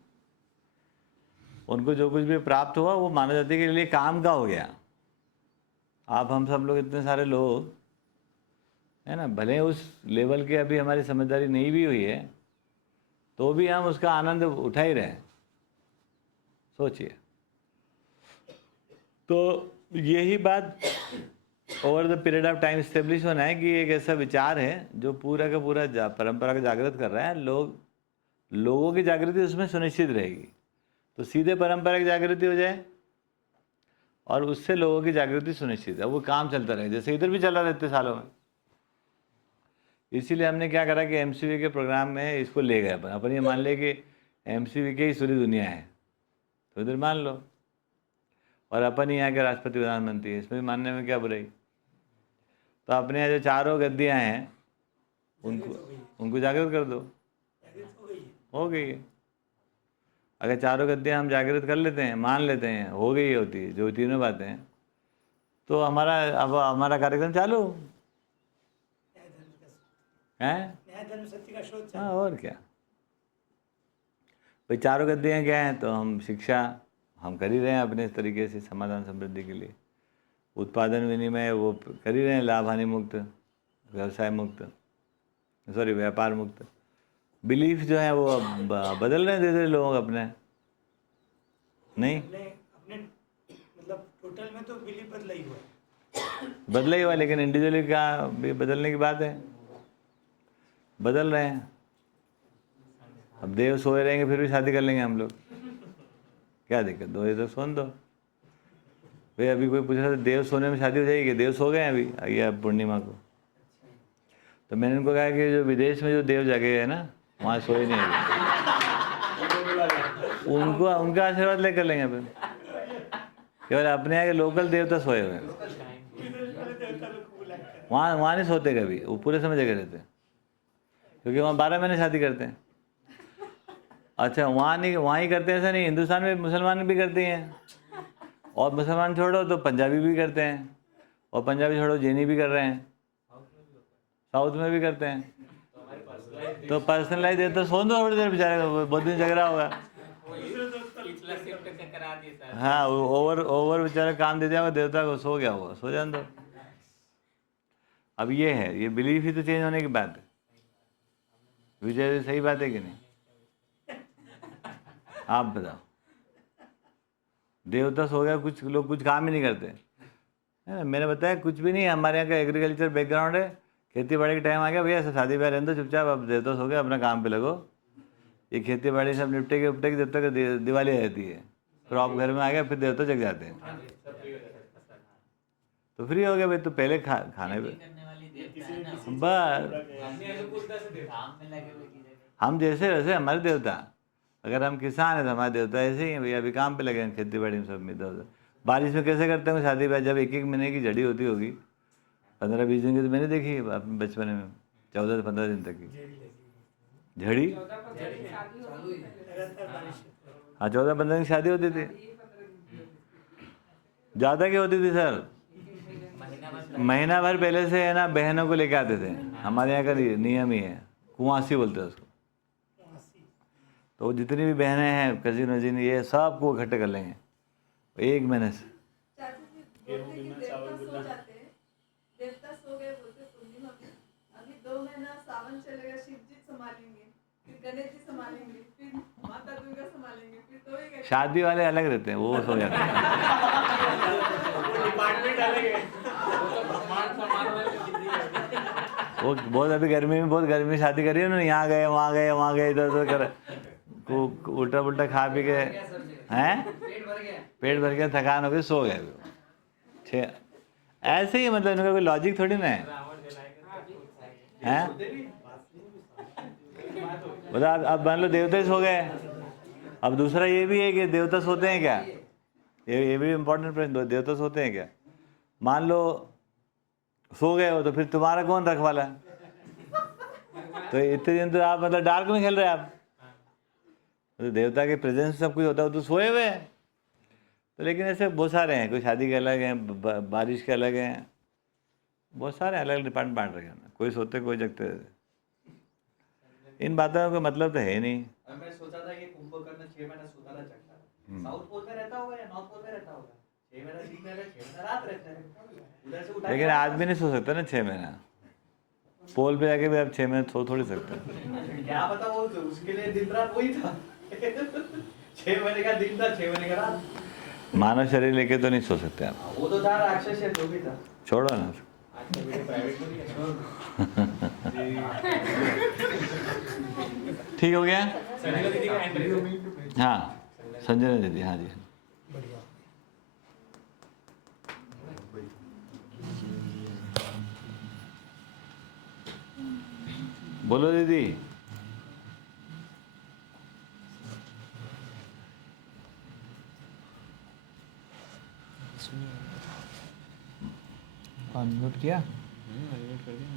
उनको जो कुछ भी प्राप्त हुआ वो मानव जाति के लिए काम का हो गया। आप हम सब लोग इतने सारे लोग है ना, भले उस लेवल के अभी हमारी समझदारी नहीं भी हुई है तो भी हम उसका आनंद उठा ही रहे हैं। सोचिए, तो यही बात over the period of time establish होना है कि एक ऐसा विचार है जो पूरा का पूरा परंपरा को जागृत कर रहा है। लोगों की जागृति उसमें सुनिश्चित रहेगी। तो सीधे परंपरा की जागृति हो जाए और उससे लोगों की जागृति सुनिश्चित है, वो काम चलता रहे, जैसे इधर भी चला रहा इतने सालों में। इसीलिए हमने क्या करा कि एमसीवी के प्रोग्राम में इसको ले गए अपन ये मान ले कि एमसीवी की ही पूरी दुनिया है, तो इधर मान लो। और अपन ही यहाँ के राष्ट्रपति प्रधानमंत्री, इसमें मानने में क्या बुराई। तो अपने यहाँ जो 4 गद्दियाँ हैं उनको जागृत कर दो, हो गई है। अगर 4 गद्दियाँ हम जागृत कर लेते हैं, मान लेते हैं, हो गई होती है जो तीनों बातें हैं, तो हमारा कार्यक्रम चालू है। न्याय धर्म सत्य का शोध। हाँ, और क्या भाई, 4 गद्दियाँ क्या हैं? तो हम शिक्षा हम कर ही रहे हैं अपने इस तरीके से समाधान समृद्धि के लिए। उत्पादन विनिमय वो कर ही रहे हैं, लाभ हानि मुक्त, व्यवसाय मुक्त, सॉरी व्यापार मुक्त। बिलीफ जो है वो बदल रहे हैं धीरे धीरे लोग अपने, नहीं अपने मतलब टोटल में तो बिलीफ बदला ही हुआ है, बदला ही हुआ, लेकिन इंडिविजुअली का भी बदलने की बात है, बदल रहे हैं। अब देव सोए रहेंगे फिर भी शादी कर लेंगे हम लोग, क्या दिक्कत? 2 बजे तक सोन दो भाई। अभी कोई पूछ रहा था देव सोने में शादी हो जाएगी, देव सो गए हैं अभी आइए पूर्णिमा को। तो मैंने उनको कहा कि जो विदेश में जो देव जगे है ना, वहाँ सोए नहीं अभी, उनका आशीर्वाद लेकर लेंगे फिर। केवल अपने यहाँ के लोकल देवता सोए हुए हैं, वहाँ नहीं सोते कभी, वो पूरे समय जगह रहते हैं, क्योंकि वहाँ 12 महीने शादी करते हैं। अच्छा, वहाँ नहीं, वहाँ ही करते हैं ऐसा नहीं, हिंदुस्तान में मुसलमान भी करते हैं, और मुसलमान छोड़ो तो पंजाबी भी करते हैं, और पंजाबी छोड़ो जैनी भी कर रहे हैं, साउथ में भी करते हैं। तो पर्सनलाइज देते तो सोन दो थोड़ी देर बेचारे, बहुत दिन जग रहा होगा। हाँ, ओवर बेचारा काम दे दिया होगा देवता को, सो गया होगा, सो जान दो। अब ये है, ये बिलीफ ही तो चेंज होने की बात है। विजय सही बात है कि नहीं? आप बताओ। देवता सो गया, कुछ लोग कुछ काम ही नहीं करते है। मैंने बताया कुछ भी नहीं, हमारे यहाँ का एग्रीकल्चर बैकग्राउंड है, खेती बाड़ी का टाइम आ गया भैया, सब शादी ब्याह रहने दो चुपचाप, अब देवता सो गया, अपना काम पे लगो। ये खेती बाड़ी सब निपटे के उपटे के जब तक दिवाली रहती है, फिर आप घर में आ गए, फिर देवता जग जाते हैं। तो फ्री हो गया भाई, तो पहले खाने पे बस हम जैसे वैसे हमारे देवता। अगर हम किसान हैं तो हमारे देवता ऐसे ही हैं भैया, अभी काम पे लगे हैं, खेती बाड़ी में सब में इधर उधर। बारिश में कैसे करते हैं शादी ब्याह, जब 1-1 महीने की झड़ी होती होगी, 15-20 दिन की, तो मैंने देखी है अपने बचपन में, 14 से 15 दिन तक की झड़ी। हाँ 14-15 दिन की शादी होती थी। ज़्यादा क्या होती थी सर, महीना भर पहले से है ना बहनों को लेके आते थे। हमारे यहाँ का नियम ही है, कुंवासी बोलते हैं उसको। तो जितनी भी बहनें हैं, कजिन वजिन, ये सबको इकट्ठे कर लेंगे 1 महीने से। देवता सो गए बोलते पूर्णिमा में, अभी 2 महीना सावन चलेगा, शिव जी संभालेंगे, फिर गणेश जी संभालेंगे, फिर माता दुर्गा संभालेंगे, फिर तो ही शादी वाले अलग रहते हैं, वो सो जाते हैं। वो बहुत अभी गर्मी में, बहुत गर्मी में शादी करी है उन्होंने, यहाँ गए वहाँ गए वहाँ गए इधर उधर कर, उल्टा पुल्टा खा पी के हैं, पेट भर गया, थकान हो गई, सो गए। ऐसे ही मतलब इनका कोई लॉजिक थोड़ी ना है, हैं? बता, अब मान लो देवता सो गए। अब दूसरा ये भी है कि देवता सोते हैं क्या, ये भी इम्पोर्टेंट प्रश्न, देवता सोते हैं क्या? मान लो सो गए हो, तो फिर तुम्हारा कौन रखवाला है? तो इतने दिन तो आप मतलब डार्क में खेल रहे हैं आप, तो देवता के प्रेजेंस सब कुछ होता है, तो सोए हुए हैं। तो लेकिन ऐसे बहुत सारे हैं, कोई शादी के अलग हैं, बारिश के अलग हैं, बहुत सारे अलग डिपार्टमेंट बांट रखे हैं, कोई सोते कोई जगते। इन बातों का कोई मतलब तो है नहीं। मैं सोचा था कि कुंभकर्ण 6 महीना सोता था जगता, साउथ पोल में रहता होगा या नॉर्थ पोल में रहता होगा, 6 महीना दिन में, 6 महीना रात रहता है, उधर से उठा। लेकिन आदमी नहीं सो सकता ना 6 महीना, पोल पे जाके भी आप 6 महीने सो थोड़ी सकते हैं। क्या पता, वो तो उसके लिए दिन रात वही था। 6 महीने का दिन था, 6 महीने का रात। मानव शरीर लेके तो नहीं सो सकते आप। वो तो था राक्षस है, जो भी था, छोड़ो ना। ठीक हो गया। हाँ संजना दीदी, हाँ जी। बोलो दीदी। अनम्यूट किया? अनम्यूट कर दिया।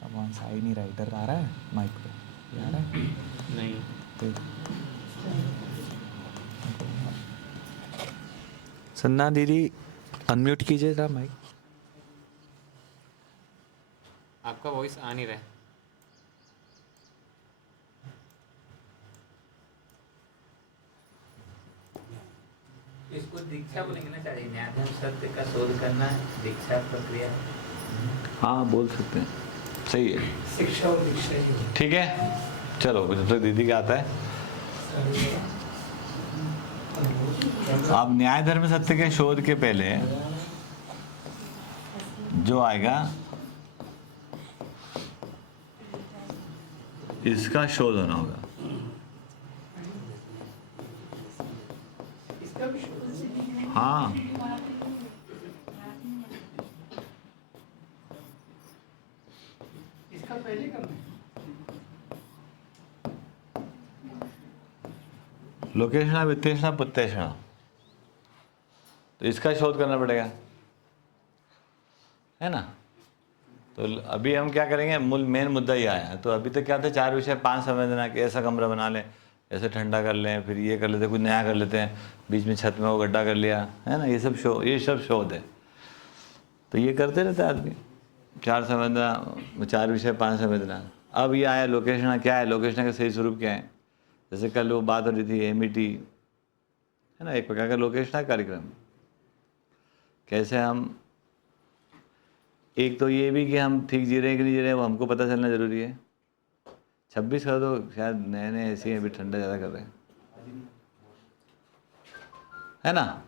कमान सा ही नहीं रहा, इधर आ रहा है माइक पे, आ रहा है? नहीं तो सन्ना दीदी अनम्यूट कीजिए जरा माइक। आपका वॉइस आ नहीं रहा है। इसको दीक्षा बोलेंगे ना, चाहिए न्याय सत्य का शोध करना, दीक्षा प्रक्रिया। हाँ बोल सकते हैं, सही है, शिक्षा और दीक्षा ही। ठीक है। चलो जब तक दीदी का आता है, अब न्याय धर्म सत्य के शोध के पहले जो आएगा इसका शोध होना होगा। हाँ इसका पहले करना है। लोकेशना वित्तेषणा पुत्तेषणा, तो इसका शोध करना पड़ेगा, है ना। तो अभी हम क्या करेंगे, मेन मुद्दा ये आया है। तो अभी तक क्या था, 4 विषय 5 संवेदना कि ऐसा कमरा बना लें, ऐसे ठंडा कर लें, फिर ये कर लेते हैं, कुछ नया कर लेते हैं, बीच में छत में वो गड्ढा कर लिया, है ना। ये सब शोध है। तो ये करते रहते आदमी, 4 संवेदना, 4 विषय 5 संवेदना। अब ये आया लोकेशना, क्या है लोकेशना का सही स्वरूप क्या है। जैसे कल वो बात हो रही थी MET, है ना, एक प्रकार का लोकेशना कार्यक्रम। कैसे हम, एक तो ये भी कि हम ठीक जी रहे हैं कि नहीं जी रहे हैं, वो हमको पता चलना ज़रूरी है। 26 का तो शायद नए नए ऐसे ही अभी ठंडा ज़्यादा कर रहे हैं, है ना।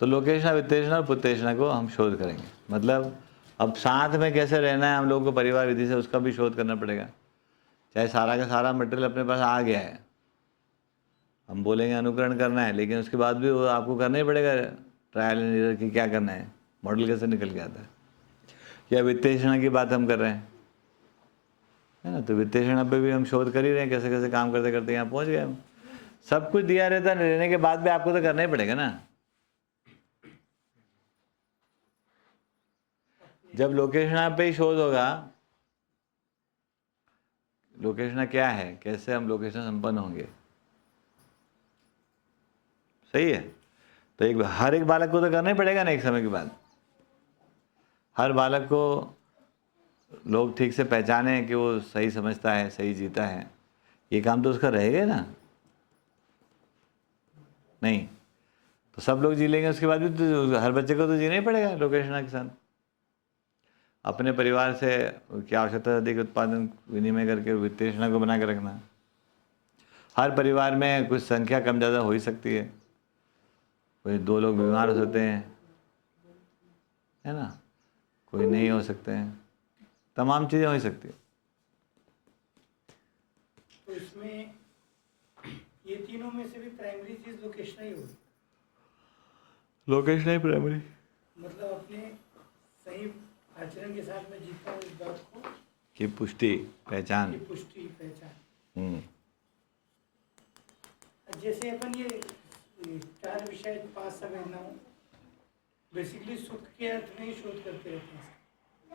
तो लोकेशना वित्तेषणा और पुत्तेषणा को हम शोध करेंगे। मतलब अब साथ में कैसे रहना है हम लोगों को परिवार विधि से, उसका भी शोध करना पड़ेगा। चाहे सारा का सारा मटेरियल अपने पास आ गया है, हम बोलेंगे अनुकरण करना है, लेकिन उसके बाद भी वो आपको करना ही पड़ेगा ट्रायल एंड एरर की क्या करना है, मॉडल कैसे निकल के आता है। या वित्तेषणा की बात हम कर रहे हैं, है ना, तो वित्तेषणा पे भी हम शोध कर ही रहे हैं, कैसे कैसे काम करते करते यहाँ पहुँच गए हम। सब कुछ दिया रहता है, रहने के बाद भी आपको तो करना ही पड़ेगा ना। जब लोकेशना पे ही शोध होगा, लोकेशना क्या है, कैसे हम लोकेशन संपन्न होंगे, सही है। तो हर एक बालक को तो करना ही पड़ेगा ना एक समय के बाद। हर बालक को लोग ठीक से पहचाने कि वो सही समझता है, सही जीता है, ये काम तो उसका रहेगा ना। नहीं तो सब लोग जी लेंगे, उसके बाद भी तो हर बच्चे को तो जीना ही पड़ेगा लोकेशना के साथ। अपने परिवार से क्या आवश्यकता है, अधिक उत्पादन विनिमय करके वित्तेषणा को बना के रखना। हर परिवार में कुछ संख्या कम ज़्यादा हो ही सकती है, कोई 2 लोग बीमार हो सकते हैं, है ना, कोई नहीं हो सकते हैं, तमाम चीज़ें हो ही सकती है। तो इसमें ये तीनों में से भी प्राइमरी चीज़ लोकेशन ही होगी। लोकेशन ही प्राइमरी, मतलब अपने सही आचरण के साथ में जीता हूँ इस बात को की पुष्टि पहचान, की पुष्टि पहचान। जैसे अपन ये 4 विषय 5 संवेदनाओं बेसिकली सुख के अर्थ में ही शोध करते रहते हैं,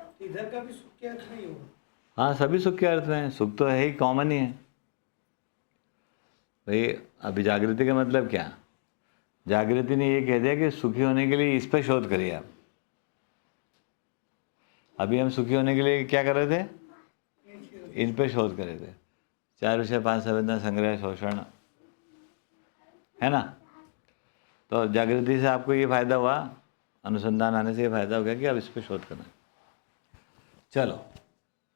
तो इधर का भी सुख के अर्थ में ही होगा। हाँ, सभी सुख के अर्थ में है, सुख तो है ही, कॉमन ही है भाई। अभी जागृति का मतलब क्या, जागृति ने ये कह दिया कि सुखी होने के लिए इस पर शोध करिए आप। अभी हम सुखी होने के लिए क्या कर रहे थे, इन पे शोध कर रहे थे। 4 विषय 5 संवेदना, संग्रह, शोषण, है ना। तो जागृति से आपको ये फायदा हुआ, अनुसंधान आने से ये फायदा हो गया कि अब इस पे शोध करना है। चलो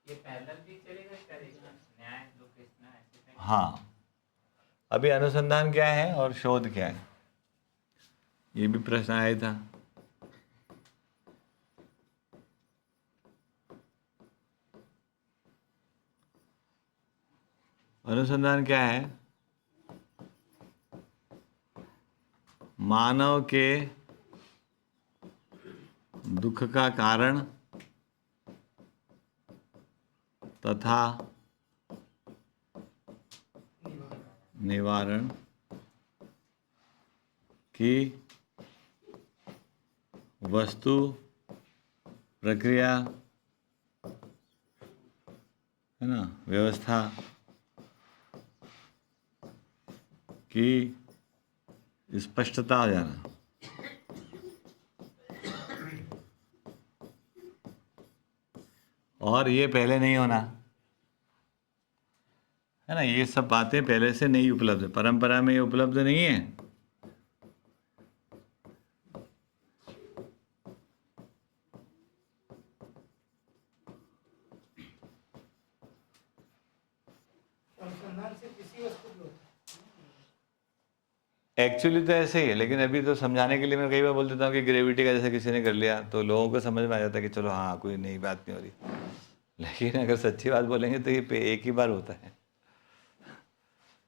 ये पैरेलल भी चलेगा, करेगा न्याय लोकेशना ऐसे। हाँ, अभी अनुसंधान क्या है और शोध क्या है, ये भी प्रश्न आया था। अनुसंधान क्या है, मानव के दुख का कारण तथा निवारण की वस्तु, प्रक्रिया, है ना, व्यवस्था की स्पष्टता हो जाना। और ये पहले नहीं होना, है ना, ये सब बातें पहले से नहीं उपलब्ध है, परंपरा में ये उपलब्ध नहीं है। अनुसंधान से किसी वस्तु को एक्चुअली तो ऐसे ही है, लेकिन अभी तो समझाने के लिए मैं कई बार बोल देता हूँ कि ग्रेविटी का जैसे किसी ने कर लिया तो लोगों को समझ में आ जाता है कि चलो हाँ कोई नई बात नहीं हो रही। लेकिन अगर सच्ची बात बोलेंगे तो ये एक ही बार होता है।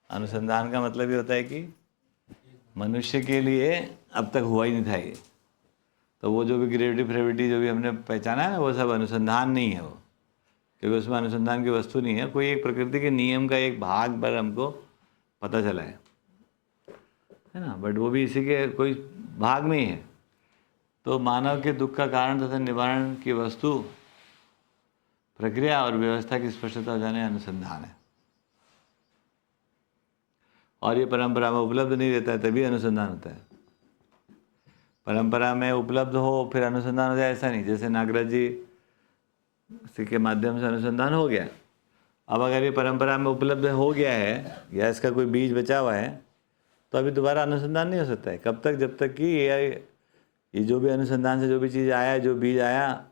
अनुसंधान का मतलब ये होता है कि मनुष्य के लिए अब तक हुआ ही नहीं था ये, तो वो जो भी ग्रेविटी फ्रेविटी जो भी हमने पहचाना है ना, वो सब अनुसंधान नहीं है वो, क्योंकि उसमें अनुसंधान की वस्तु नहीं है, कोई एक प्रकृति के नियम का एक भाग पर हमको पता चला है ना, बट वो भी इसी के कोई भाग में ही है। तो मानव के दुख का कारण तथा निवारण की वस्तु, प्रक्रिया और व्यवस्था की स्पष्टता हो जाने अनुसंधान है। और ये परंपरा में उपलब्ध नहीं रहता है तभी अनुसंधान होता है। परंपरा में उपलब्ध हो फिर अनुसंधान हो जाए ऐसा नहीं। जैसे नागराज जी के माध्यम से अनुसंधान हो गया, अब अगर ये परंपरा में उपलब्ध हो गया है या इसका कोई बीज बचा हुआ है तो अभी दोबारा अनुसंधान नहीं हो सकता है। कब तक, जब तक कि ये जो भी अनुसंधान से जो भी चीज़ आया, जो बीज आया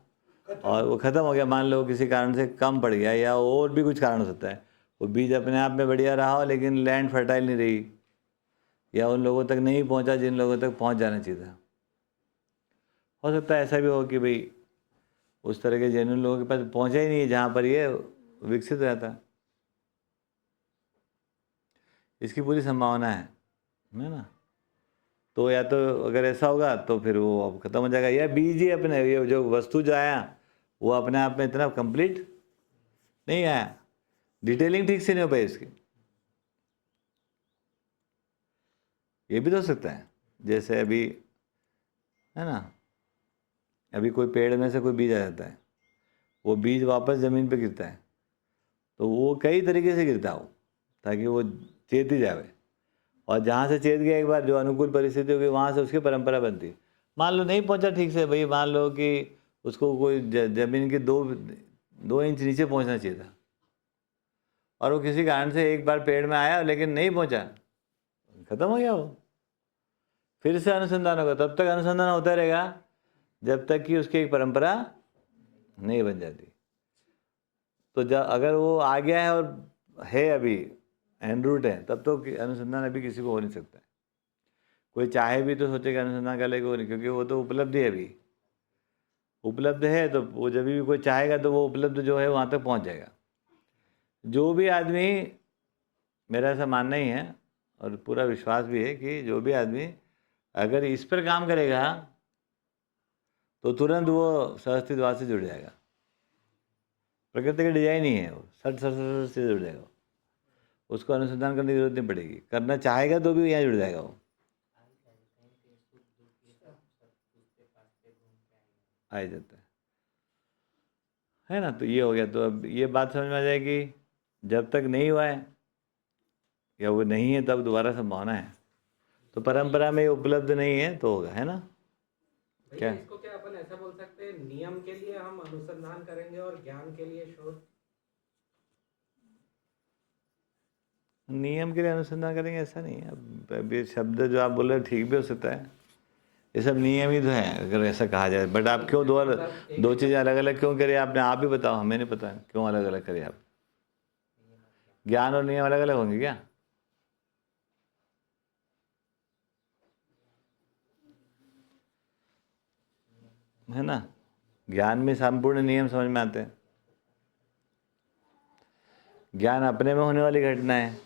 और वो ख़त्म हो गया, मान लो किसी कारण से कम पड़ गया या और भी कुछ कारण हो सकता है, वो बीज अपने आप में बढ़िया रहा हो लेकिन लैंड फर्टाइल नहीं रही या उन लोगों तक नहीं पहुंचा जिन लोगों तक पहुंच जाना चाहिए था। हो सकता है ऐसा भी हो कि भाई उस तरह के जेन्युइन लोगों के पास पहुंचा ही नहीं है जहाँ पर ये विकसित रहता है। इसकी पूरी संभावना है। है ना। तो या तो अगर ऐसा होगा तो फिर वो अब ख़त्म हो जाएगा, या बीज ही अपने ये जो वस्तु जो आया वो अपने आप में इतना कंप्लीट नहीं आया, डिटेलिंग ठीक से नहीं हो पाई इसकी। ये भी तो हो सकता है, जैसे अभी है ना, अभी कोई पेड़ में से कोई बीज आ जाता है, वो बीज वापस ज़मीन पे गिरता है, तो वो कई तरीके से गिरता हो ताकि वो चेत ही जाए, और जहाँ से चेत गया एक बार, जो अनुकूल परिस्थिति होगी वहाँ से उसकी परंपरा बनती है। मान लो नहीं पहुँचा ठीक से भाई, मान लो कि उसको कोई ज़मीन के 2 इंच नीचे पहुँचना चाहिए था, और वो किसी कारण से एक बार पेड़ में आया लेकिन नहीं पहुँचा, ख़त्म हो गया वो। फिर से अनुसंधान होगा, तब तक अनुसंधान होता रहेगा जब तक कि उसकी एक परंपरा नहीं बन जाती। तो जब अगर वो आ गया है और है अभी एंड रूट है, तब तो अनुसंधान अभी किसी को हो नहीं सकता है। कोई चाहे भी तो सोचेगा अनुसंधान कर लेगा, नहीं, क्योंकि वो तो उपलब्धि है, अभी उपलब्ध है, तो वो जब भी कोई चाहेगा तो वो उपलब्ध जो है वहाँ तक पहुँच जाएगा। जो भी आदमी, मेरा ऐसा मानना ही है और पूरा विश्वास भी है कि जो भी आदमी अगर इस पर काम करेगा तो तुरंत वो सहअस्तित्ववाद से जुड़ जाएगा। प्रकृति का डिजाइन ही है वो, सट सट सट से जुड़ जाएगा, उसको अनुसंधान करने की जरूरत नहीं पड़ेगी, करना चाहेगा तो भी यहाँ जुड़ जाएगा वो, आ ही जाता है ना। तो ये हो गया। तो अब ये बात समझ में आ जाएगी, जब तक नहीं हुआ है या वो नहीं है तब दोबारा संभावना है। तो परंपरा में ये उपलब्ध नहीं है तो होगा, है ना। क्या इसको क्या अपन ऐसा बोल सकते हैं, नियम के लिए हम अनुसंधान करेंगे और ज्ञान के लिए शोध? नियम के लिए अनुसंधान करेंगे ऐसा नहीं है। अब ये शब्द जो आप बोल रहे हैं ठीक भी हो सकता है, ये सब नियम ही तो है अगर ऐसा कहा जाए। बट आप क्यों दो चीज़ें अलग अलग क्यों करिए आपने, आप ही बताओ, हमें नहीं पता क्यों अलग अलग करिए आप। ज्ञान और नियम अलग अलग होंगे क्या? है ना। ज्ञान में संपूर्ण नियम समझ में आते हैं। ज्ञान अपने में होने वाली घटना है,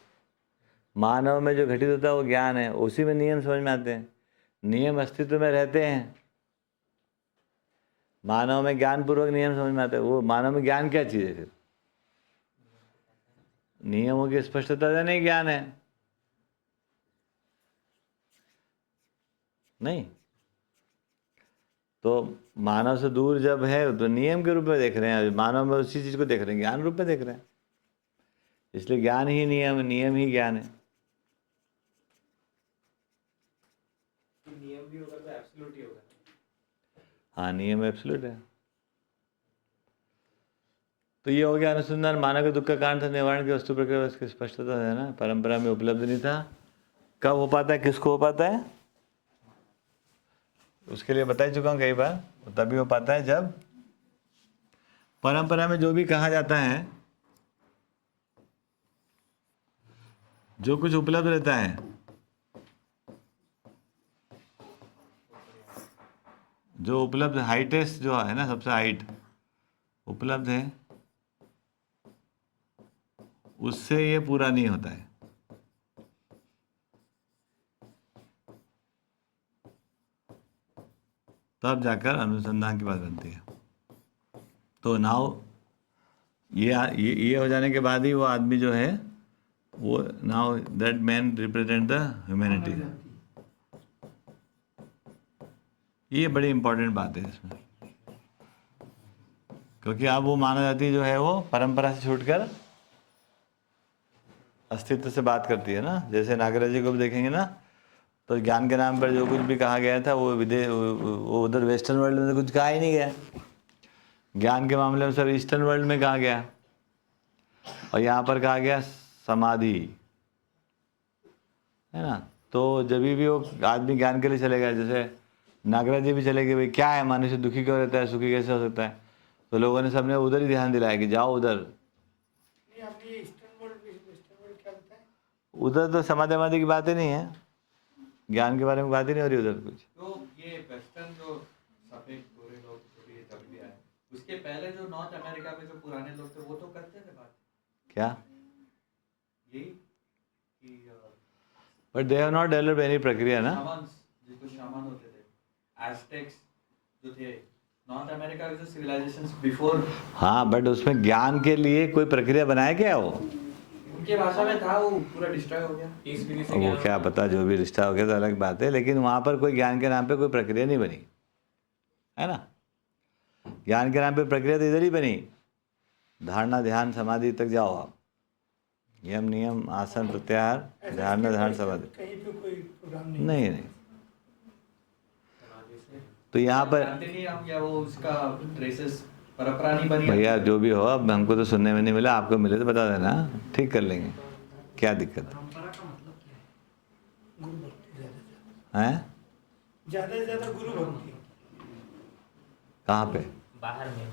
मानव में जो घटित होता है वो ज्ञान है, उसी में नियम समझ में आते हैं। नियम अस्तित्व में रहते हैं, मानव में ज्ञान पूर्वक नियम समझ में आते हैं। वो मानव में ज्ञान क्या चीज़ है फिर? नियमों की स्पष्टता से नहीं ज्ञान है, नहीं। तो मानव से दूर जब है तो नियम के रूप में देख रहे हैं, मानव में उसी चीज़ को देख रहे हैं, ज्ञान रूप में देख रहे हैं। इसलिए ज्ञान ही नियम, नियम ही ज्ञान है। नियम भी होगा तो एब्सोल्यूट ही होगा। हाँ, नियम एब्सोल्यूट है। तो ये हो गया अनुसंधान। मानव के दुख का कारण था निवारण की वस्तु प्रक्रिया, उसकी स्पष्टता है ना, परंपरा में उपलब्ध नहीं था। कब हो पाता है, किसको हो पाता है, उसके लिए बता ही चुका हूँ कई बार। तभी हो पाता है जब परंपरा में जो भी कहा जाता है, जो कुछ उपलब्ध रहता है, जो उपलब्ध हाइटेस्ट जो है ना, सबसे हाइट उपलब्ध है, उससे ये पूरा नहीं होता है। तब जाकर अनुसंधान की बात बनती है। तो नाउ ये हो जाने के बाद ही वो आदमी जो है वो, now that man represent the humanity. ये बड़ी इंपॉर्टेंट बात है इसमें, क्योंकि अब वो मानव जाति जो है वो परंपरा से छूटकर अस्तित्व से बात करती है ना। जैसे नागराज जी को भी देखेंगे ना, तो ज्ञान के नाम पर जो कुछ भी कहा गया था वो वो उधर वेस्टर्न वर्ल्ड में कुछ कहा ही नहीं गया। ज्ञान के मामले में सब ईस्टर्न वर्ल्ड में कहा गया, और यहाँ पर कहा गया समाधि, है ना। तो जब भी वो आदमी ज्ञान के लिए चलेगा, जैसे नागराज जी भी चले गए, भाई क्या है, मनुष्य दुखी क्यों रहता है, सुखी कैसे हो सकता है, तो लोगों ने सबने उधर ही ध्यान दिलाया कि जाओ उधर। उधर तो समाधि समाधि की बात ही नहीं है, ज्ञान के बारे में बात ही नहीं हो रही उधर कुछ। तो ये वेस्टर्न जो सफेद गोरे लोग जो ये जब भी आए, उसके पहले जो नॉर्थ अमेरिका में जो पुराने लोग थे वो तो करते थे बात। क्या? यही कि but they have not developed any प्रक्रिया ना. जिसको शामान होते थे, एज़टेक्स जो थे, नॉर्थ अमेरिका के जो सिविलाइजेशंस बिफोर. हाँ, बट उसमें ज्ञान के लिए कोई प्रक्रिया बनाया क्या वो? उनके भाषा में था, वो पूरा डिस्ट्रॉय हो गया. वो क्या पता, जो भी रिश्ता हो गया तो अलग बात है, लेकिन वहाँ पर कोई ज्ञान के नाम पे कोई प्रक्रिया नहीं बनी है ना. ज्ञान के नाम पे प्रक्रिया तो इधर ही बनी. धारणा ध्यान समाधि तक जाओ आप. यम नियम आसन प्रत्याहार धारणा ध्यान समाधि. कहीं पे कोई प्रोग्राम नहीं. नहीं. तो यहाँ पर जानते नहीं हम, या वो उसका ट्रेसेस परंपरा नहीं बनी. भैया जो भी हो, अब हमको तो सुनने में नहीं मिला, आपको मिले तो बता देना, ठीक कर लेंगे. क्या दिक्कत है? ज़्यादा से ज़्यादा गुरु भक्ति. कहाँ पे? बाहर में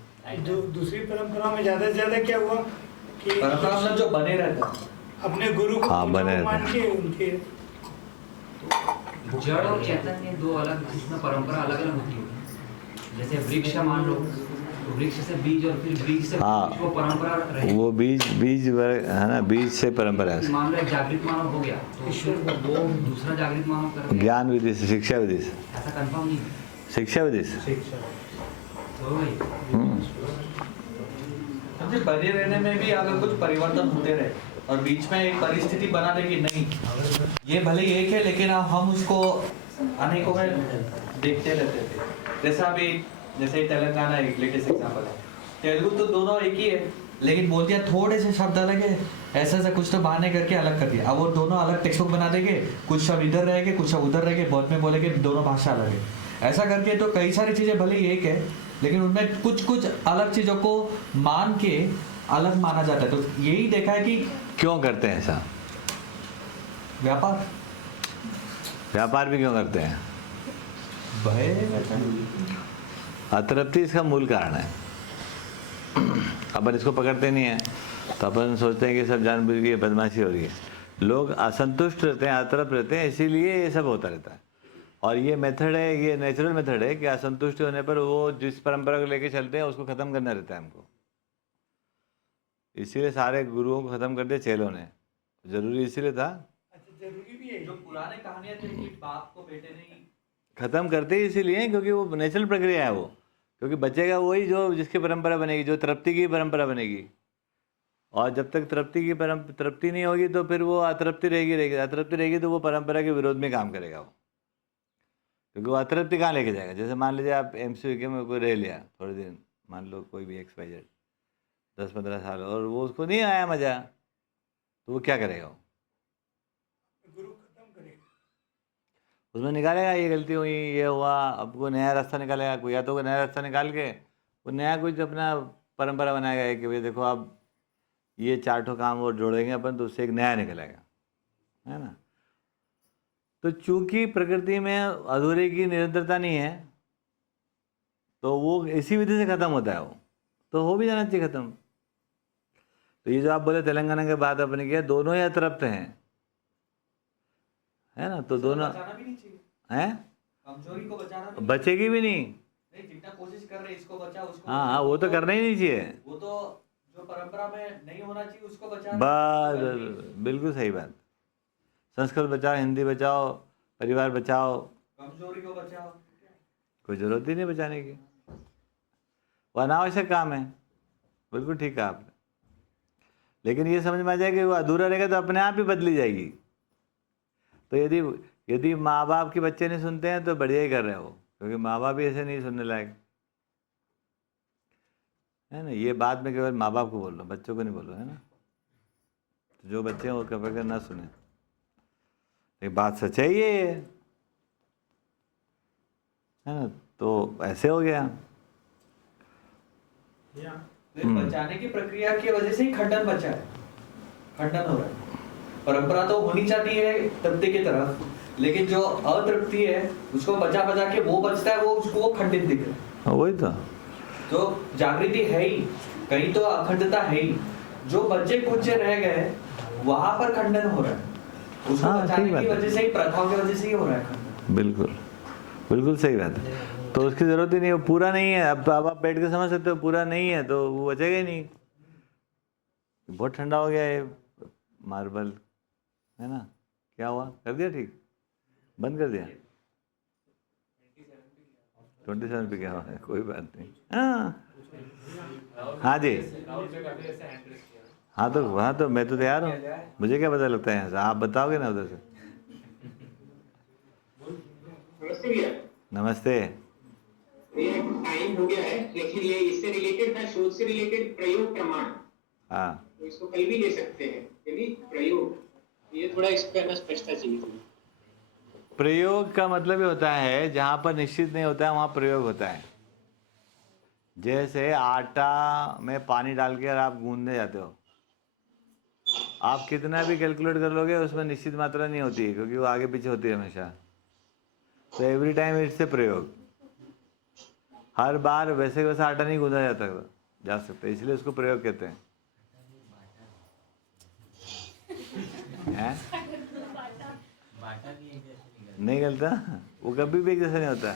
दूसरी परंपरा में ज़्यादा से ज़्यादा क्या हुआ कि परंपरा मतलब जो बने रहता है, अपने गुरु को हाँ, बने रहते मान के उनके. जड़ और चेतन ये दो अलग, इसमें परंपरा अलग अलग होती है. जैसे वृक्ष मान लो, तो वृक्ष से बीज और फिर बीज से हाँ, वो परंपरा रहे. वो बीज है ना, बीज से परंपरा है. मान लो एक जागृत मानव हो गया तो वो दूसरा जागृत मानव कर दिया. ज्ञान विधि से, शिक्षा विधि से. ऐसा कंफर्म नहीं है. शिक्षा विधि से. तो भाई समझे, बने रहने में भी अगर कुछ परिवर्तन होते रहे और बीच में एक परिस्थिति बना दे कि नहीं ये भले ही एक है, लेकिन अब हम उसको अनेकों में देखते रहते थे. जैसा अभी जैसे तेलंगाना एक लेटेस्ट एग्जांपल है. तेलुगु तो दोनों एक ही है, लेकिन बोल दिया थोड़े से शब्द अलग है, ऐसा ऐसा कुछ तो बहाने करके अलग कर दिया. अब वो दोनों अलग टेक्स्ट बुक बना देंगे, कुछ शब्द इधर रहेंगे, कुछ शब्द उधर रहेंगे, बहुत में बोलेंगे दोनों भाषा अलग है. ऐसा करके तो कई सारी चीजें भले ही एक है, लेकिन उनमें कुछ कुछ अलग चीजों को मान के अलग माना जाता है. तो यही देखा है कि क्यों करते हैं ऐसा? व्यापार भी क्यों करते हैं? अतृप्ति इसका मूल कारण है. अपन इसको पकड़ते नहीं है तो अपन सोचते हैं कि सब जानबूझ के बदमाशी हो रही है. लोग असंतुष्ट रहते हैं, अतृप्त रहते हैं, इसीलिए ये सब होता रहता है. और ये मेथड है, ये नेचुरल मेथड है कि असंतुष्ट होने पर वो जिस परंपरा को लेके चलते हैं उसको ख़त्म करना रहता है हमको. इसीलिए सारे गुरुओं को ख़त्म कर दिया चेलों ने. जरूरी इसीलिए था. जरूरी भी है. जो पुराने कहानियां थी कि बाप को बेटे ने ख़त्म करते ही इसीलिए क्योंकि वो नेचुरल प्रक्रिया है वो. क्योंकि बचेगा वही जो जिसकी परंपरा बनेगी, जो तृप्ति की परंपरा बनेगी. और जब तक तृप्ति नहीं होगी तो फिर वो अतृप्ति रहेगी. अतृप्ति रहेगी तो वो परंपरा के विरोध में काम करेगा वो. क्योंकि वो अतृप्ति कहाँ लेके जाएगा. जैसे मान लीजिए आप MCQ में कोई रह लिया थोड़े दिन, मान लो कोई भी XYZ 10-15 साल, और वो उसको नहीं आया मज़ा, तो वो क्या करेगा? वो गुरु खत्म करेगा. उसमें निकालेगा ये गलती हुई, ये हुआ, अब कोई नया रास्ता निकालेगा. कोई या तो कोई नया रास्ता निकाल के वो नया कुछ अपना परंपरा बनाएगा कि भाई देखो अब ये 4 ठो काम वो जोड़ेंगे अपन तो उससे एक नया निकलेगा, है ना. तो चूंकि प्रकृति में अधूरे की निरंतरता नहीं है तो वो इसी विधि से ख़त्म होता है. वो तो हो भी जाना चाहिए ख़त्म. तो ये जो आप बोले तेलंगाना के बाद अपने किया, दोनों ही अतृप्त हैं, है ना. तो दोनों बचाना भी नहीं चाहिए. हैं, कमजोरी को बचाना भी बचेगी भी नहीं. नहीं. जितना कोशिश कर रहे इसको बचा उसको. हाँ, वो तो करना ही नहीं चाहिए. वो तो जो परंपरा में नहीं होना चाहिए उसको बचा. बस बिल्कुल सही बात. संस्कृत बचाओ, हिंदी बचाओ, परिवार बचाओ, कमजोरी को बचाओ. कोई ज़रूरत ही नहीं बचाने की. वो अनावश्यक काम है. बिल्कुल ठीक है आपने. लेकिन ये समझ में आ जाए कि वो अधूरा रहेगा तो अपने आप ही बदली जाएगी. तो यदि माँ बाप के बच्चे नहीं सुनते हैं तो बढ़िया ही कर रहे हो, क्योंकि माँ बाप भी ऐसे नहीं सुनने लायक, है ना. ये बात मैं केवल माँ बाप को बोल रहा हूँ, बच्चों को नहीं बोल रहा, है ना. तो जो बच्चे हैं वो कृपया कर ना सुने. ये बात सच है ये, है ना. तो ऐसे हो गया. बचाने की प्रक्रिया की वजह से ही खंडन बचा है. खंडन हो रहा है. परंपरा तो होनी चाहती है तृप्ति की तरफ, लेकिन जो अतृप्ति है उसको बचा बचा के वो बचता है, वो उसको वो खंडित दिख रहा है. वही तो. जो जागृति है ही कहीं, तो अखंडता है ही. जो बच्चे कुछ रह गए वहां पर खंडन हो रहा है. उसको बचाने की वजह से ही, प्रथाओं की वजह से ही हो रहा है खंडन. बिल्कुल बिल्कुल सही बात है. तो उसकी ज़रूरत ही नहीं. वो पूरा नहीं है. अब आप बैठ के समझ सकते हो पूरा नहीं है तो वो बचेगा ही नहीं. बहुत ठंडा हो गया है मार्बल, है ना. क्या हुआ? कर दिया ठीक? बंद कर दिया? 27 पे क्या हुआ है? कोई बात नहीं। हाँ जी, हाँ तो मैं तो तैयार हूँ, मुझे क्या पता लगता है यहाँ से, आप बताओगे ना उधर से। नमस्ते भैया। नमस्ते। टाइम हो गया है, लेकिन ये इससे रिलेटेड था, शोध से रिलेटेड प्रयोग प्रमाण। हाँ, तो इसको कल भी ले सकते हैं, यानी प्रयोग, ये थोड़ा इस पर स्पष्टता चाहिए थी। प्रयोग का मतलब ये होता है जहाँ पर निश्चित नहीं होता है वहाँ प्रयोग होता है। जैसे आटा में पानी डाल के आप गूंदने जाते हो, आप कितना भी कैलकुलेट कर लोगे उसमें निश्चित मात्रा नहीं होती है, क्योंकि वो आगे पीछे होती है हमेशा। तो एवरी टाइम इट्स ए प्रयोग। हर बार वैसे वैसा आटा नहीं गूंदा जा सकता, इसलिए उसको प्रयोग कहते हैं। नहीं गलता, वो कभी भी एक जैसा नहीं होता,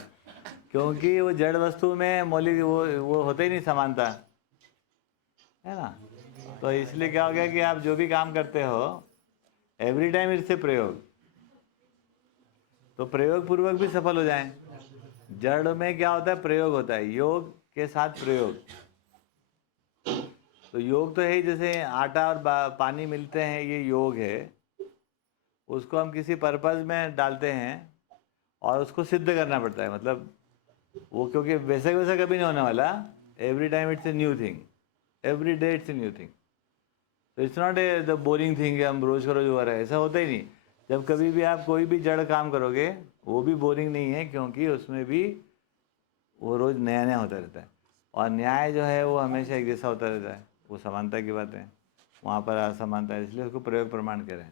क्योंकि वो जड़ वस्तु में मौलिक वो होता ही नहीं समानता, है ना। तो इसलिए क्या हो गया कि आप जो भी काम करते हो एवरी टाइम इट्स ए प्रयोग, तो प्रयोग पूर्वक भी सफल हो जाएं। जड़ में क्या होता है? प्रयोग होता है, योग के साथ प्रयोग। तो योग तो है ही, जैसे आटा और पानी मिलते हैं, ये योग है। उसको हम किसी पर्पज में डालते हैं और उसको सिद्ध करना पड़ता है, मतलब वो, क्योंकि वैसे वैसा कभी नहीं होने वाला। Every time it's a new thing, every day it's a new thing. तो it's not a the boring thing हम रोज का रोज हो रहा है, ऐसा होता ही नहीं। जब कभी भी आप कोई भी जड़ काम करोगे वो भी बोरिंग नहीं है, क्योंकि उसमें भी वो रोज नया नया होता रहता है। और न्याय जो है वो हमेशा एक जैसा होता रहता है, वो समानता की बात है, वहाँ पर असमानता है, इसलिए उसको प्रयोग प्रमाण करें।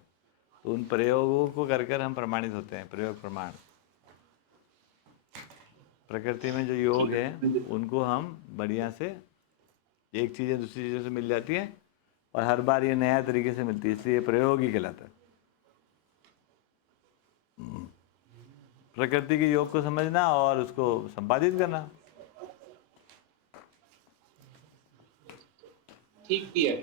तो उन प्रयोगों को कर कर हम प्रमाणित होते हैं, प्रयोग प्रमाण। प्रकृति में जो योग है उनको हम बढ़िया से, एक चीज़ें दूसरी चीज़ों से मिल जाती है और हर बार ये नया तरीके से मिलती है, इसलिए प्रयोग ही कहलाता है। प्रकृति के योग को समझना और उसको संपादित करना। ठीक भैया,